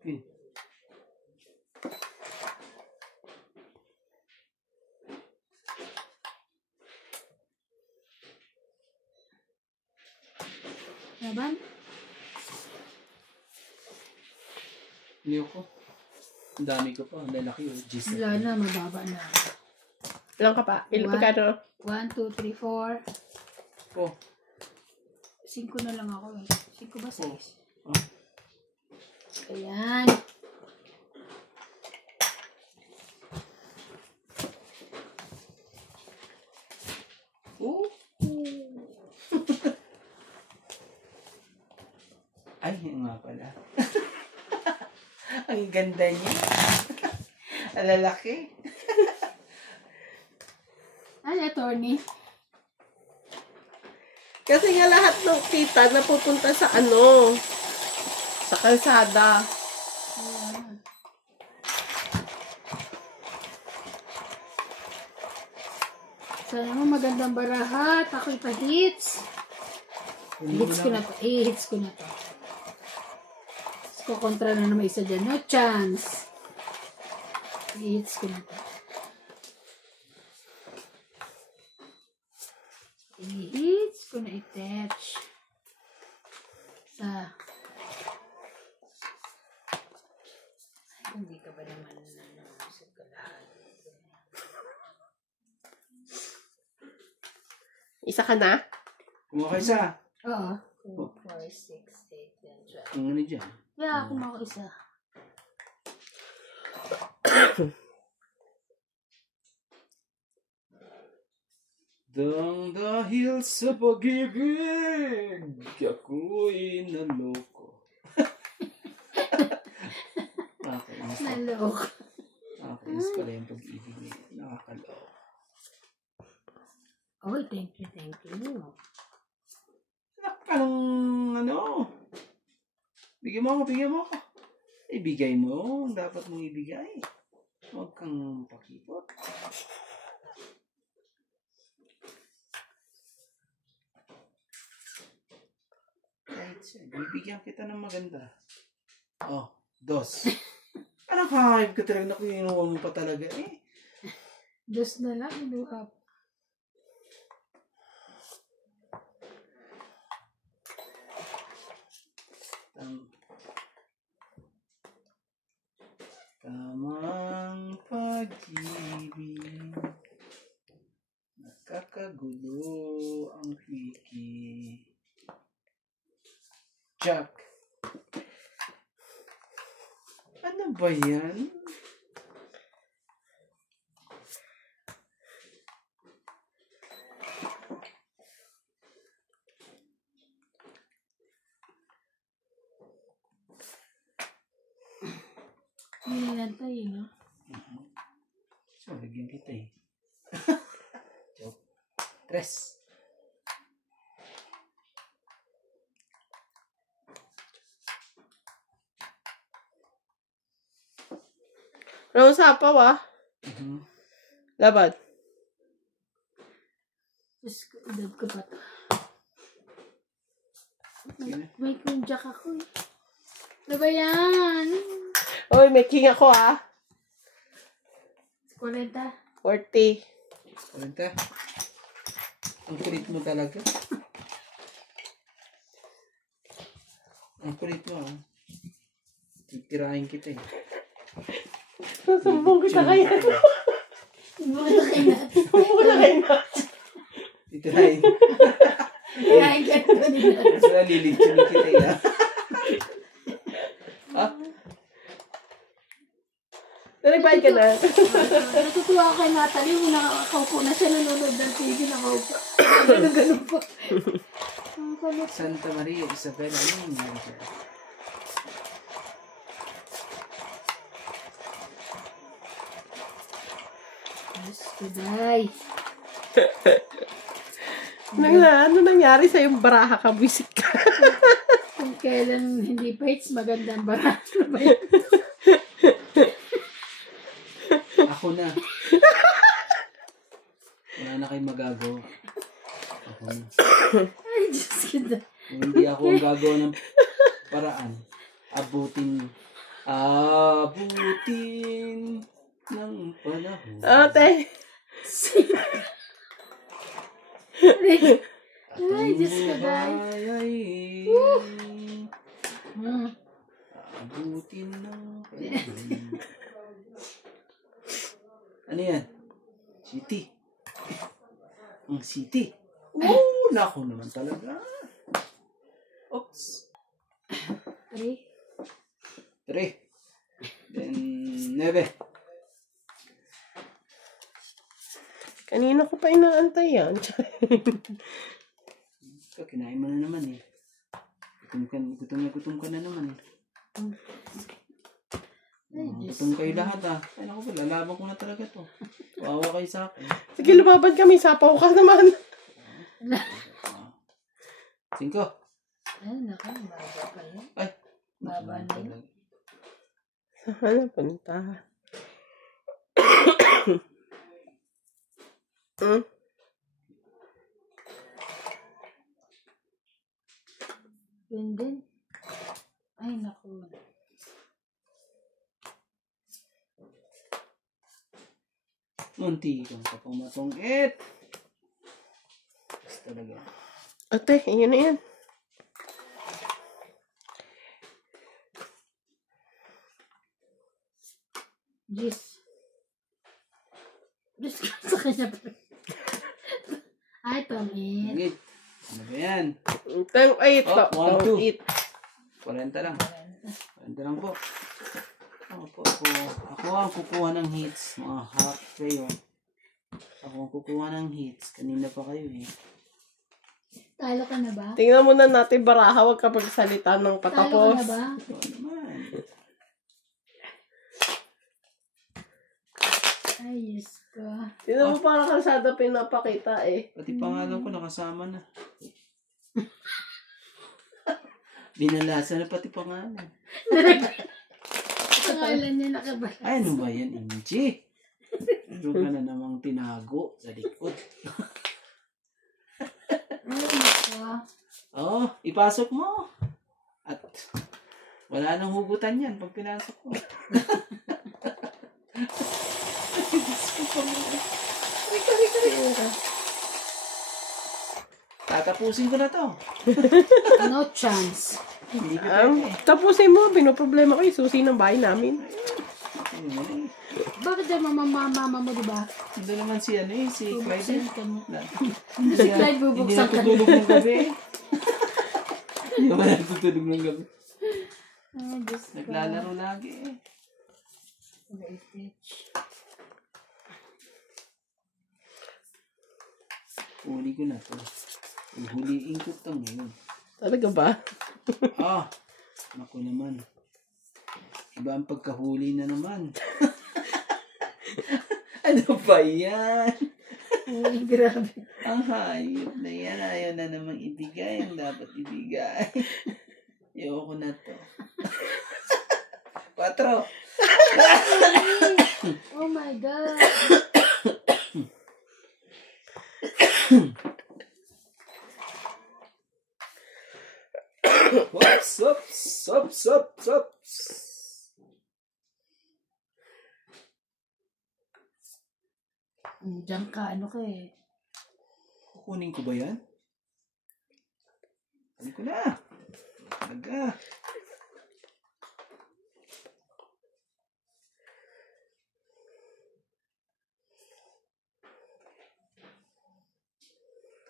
Queen. Laban? Hindi ako. Ang dami ko pa. Ang lalaki yung G7. Wala na, mababa na. Ilang ka pa? Ilang pagkano? 1, 2, 3, 4. Oh. 5 na lang ako eh. 5 ba 6? Oh. Ayan. Oh. Ay, yun nga pala. Ang ganda niya. Ang lalaki. Ay, attorney. Kasi nga lahat ng kita napupunta sa ano, sa kalsada. Ayan. Sana mo magandang baraha. Ako'y pa-hits. Hits ko na to. Hits ko na to. Kontra na naman isa dyan. No chance. Hits ko na to. I-hits ko na i-touch. Sa... Ay, hindi ka ba naman sa kalahan? Isa ka na? Kumuha ka isa. Oo. 2, 4, 6, 8, 10, 12. Ang ano dyan? Yeah, kumawa ko isa. Dahil sa pag-ibig, ako'y naloko. Nakakainis. Naloko. Nakakainis pala yung pag-ibig niya. Nakakaloko. Oh, thank you, thank you. Anong ano? Bigyan mo ako, bigyan mo ako. Ibigay mo ang dapat mong ibigay. Huwag kang pakipot. Kahit siya, bibigyan kita ng maganda. Oh, 2. Anong kakayip ka talaga na kinuha mo pa talaga eh? 2 na lang, iluha. Tamang pag-ibig, nakakagulo ang wiki. Jack. Ano ba yan? Hindi lang tayo, no? So, lagyan kita eh. Joke. 3. Round sapaw ah. Laban. Diyos ko, edad ko pa to. May queen jack ako eh. Ano ba yan? Oy, may king ako ah. 40. 40. Kalenta. Ang kulit mo talaga. Ang kulit mo ah. Titirahin kita eh. Susumbong kita kaya. Bukit kayo natin. Wala kayo na. Titirahin. Kaya ganito nila. Kasi nalilitsyon kita eh ah. Nalagbayad ka na. Natutuwa ako kay Natalie. Kung nakakaupo na siya nanonood ng TV, nakaupo. Ganun po. Ang kulit. Santa Maria Isabel. Ano yung nangyari siya? Diyos ko, day. Ano nangyari sa yung baraha ka? Visit ka. Kung kailan hindi pa hits, magandang barato ba Ako na. Wala na kayong magagawa. Ako na. Ay, Diyos ko, day. Kung hindi ako ang gagawa ng paraan, Abutin ng panahon. Ate. Ay, Diyos ko, guys. Buhay ay abutin ng panahon. Ano yan? City. Ang city. Oh, nako naman talaga. Oops. 3. 3. Then, 9. Kanina ko pa inaantay yan. Ikaw, kinain mo na naman eh. Gutom ka na naman eh. Gutom kayo lahat ah. Ay naku po, lalaban ko na talaga to. Wawa kayo sa akin. Sige, lumaban kami. Sapaw ka naman. 5. Ay, naku, baba pa yun. Ay. Baba na yun. Saan punta? Yun din. Ay, naku. Munti kang kapumatong-it. Basta talaga. Ate, yun na yan. Diyos. Diyos ko sa kanya. Ay, pamit. Git. Ano ba yan? Tang, ay, ito. Oh, 1, 2. Eat. 40 lang. 40 lang po. Ako ang kukuha ng hits. Mga hack kayo. Ako ang kukuha ng hits. Kanina pa kayo eh. Talo ka na ba? Tingnan muna natin, Baraha. Huwag ka pagsalita ng Talo patapos. ka na ba? Ito naman. Ay, Diyos ko. Tingnan mo parang kalsada pinapakita eh. Pati pangalan ko nakasama na. Binalasa na pati pangalan. Pangalan niya nakabala. Ay, ano ba yan, Inji? Meron ka na namang tinago sa likod. Ay, naku. Oo, ipasok mo. At wala nang hugutan yan pag pinasok mo. Tatapusin ko na to. No chance. Hindi ko pwede. Tapusin mo, pinoproblema ko yung susi ng bahay namin. Bakit dyan mama mo, diba? Ito naman si ano eh, si Clyde. Bubuksan ka niya. Hindi Si Clyde bubuksan ka niya. natutulog ng gabi. Hindi naman natutulog ng gabi. Ay, Diyos ko. Naglalaro lagi eh. Huli ko na to. Huliin ko to ngayon. Talaga ba? Ah, naku naman. Iba ang pagkahuli na naman. Ano ba yan? Ay, grabe. Ang hayop na yan. Ayaw na namang ibigay. Ang dapat ibigay. Ayoko na to. 4. Oh my God. Ups. Diyan ka, ano ka eh. Kukunin ko ba yan? Kukunin ko na. Talaga.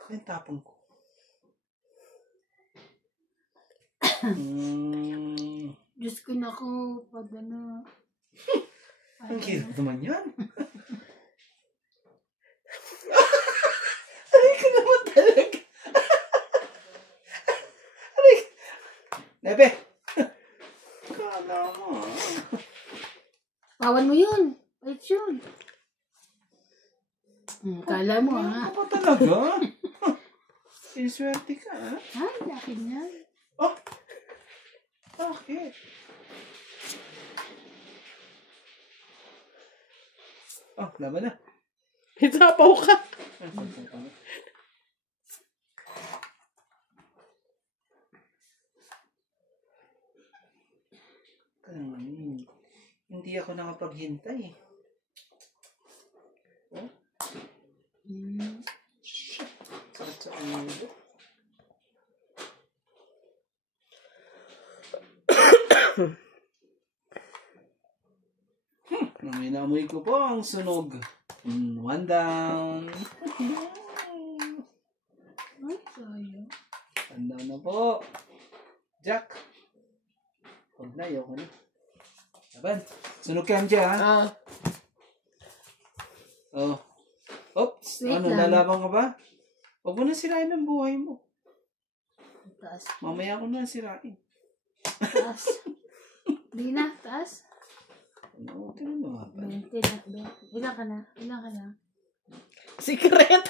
Ito yung tapon ko. Diyos ko na ako, pag ano. Ang hirap naman yan. Talaga. Nebe. Kala mo. Pawan mo yun. Wait yun. Kala mo ha. Ano ba talaga? Swerte ka ha? Ay, laki niya. Oh. Bakit? Oh, laban na. Isapaw ka. hindi ako nakapaghintay. Oh? Shit. Sakit sa ulo. Naminamoy ko po ang sunog. One down. Ay, sayang. One down na po. Jack. Huwag na, ayoko na. Laban. Sunog ka, MJ, ha? Ah, Oh. Oops. Wait Ano, lang. lalaban ka ba? Huwag mo na sirain ang buhay mo. Taas. Mamaya ko na sirain. Taas. Di na, taas. Ano, tinanong nga ba? 20 na. Ilan ka na? Ilan ka na? secret.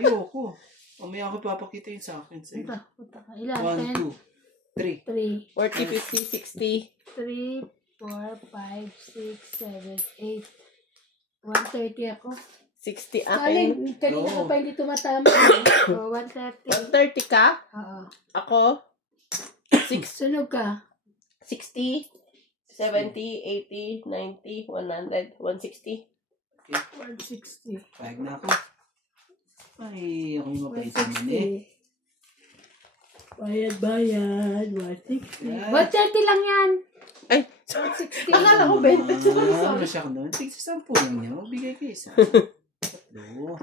Ayoko. Mamaya ako papakita yun sa akin. Sa'yo. Punta ka. Ilan? 1, 2, 3. 3. 40, 50, 60. 3, 4, 5, 6, 7, 8. 130 ako. 60 akin. Alin, kanina Oo. ka pa hindi tumatama. So, 130. 130 ka? Oo. Ako? 6, Sunog ka. 60, 70, 80, 90, 100, 160. 160. Pahig na ako. Ay, ako yung mapait naman eh. 160. Bayad. 160. Yeah. 130 lang yan. Ay, 160. akala ko 20. Ah, masya ko nun. Tigsa 10 lang yan. Magbigay kayo isa. Tatlo.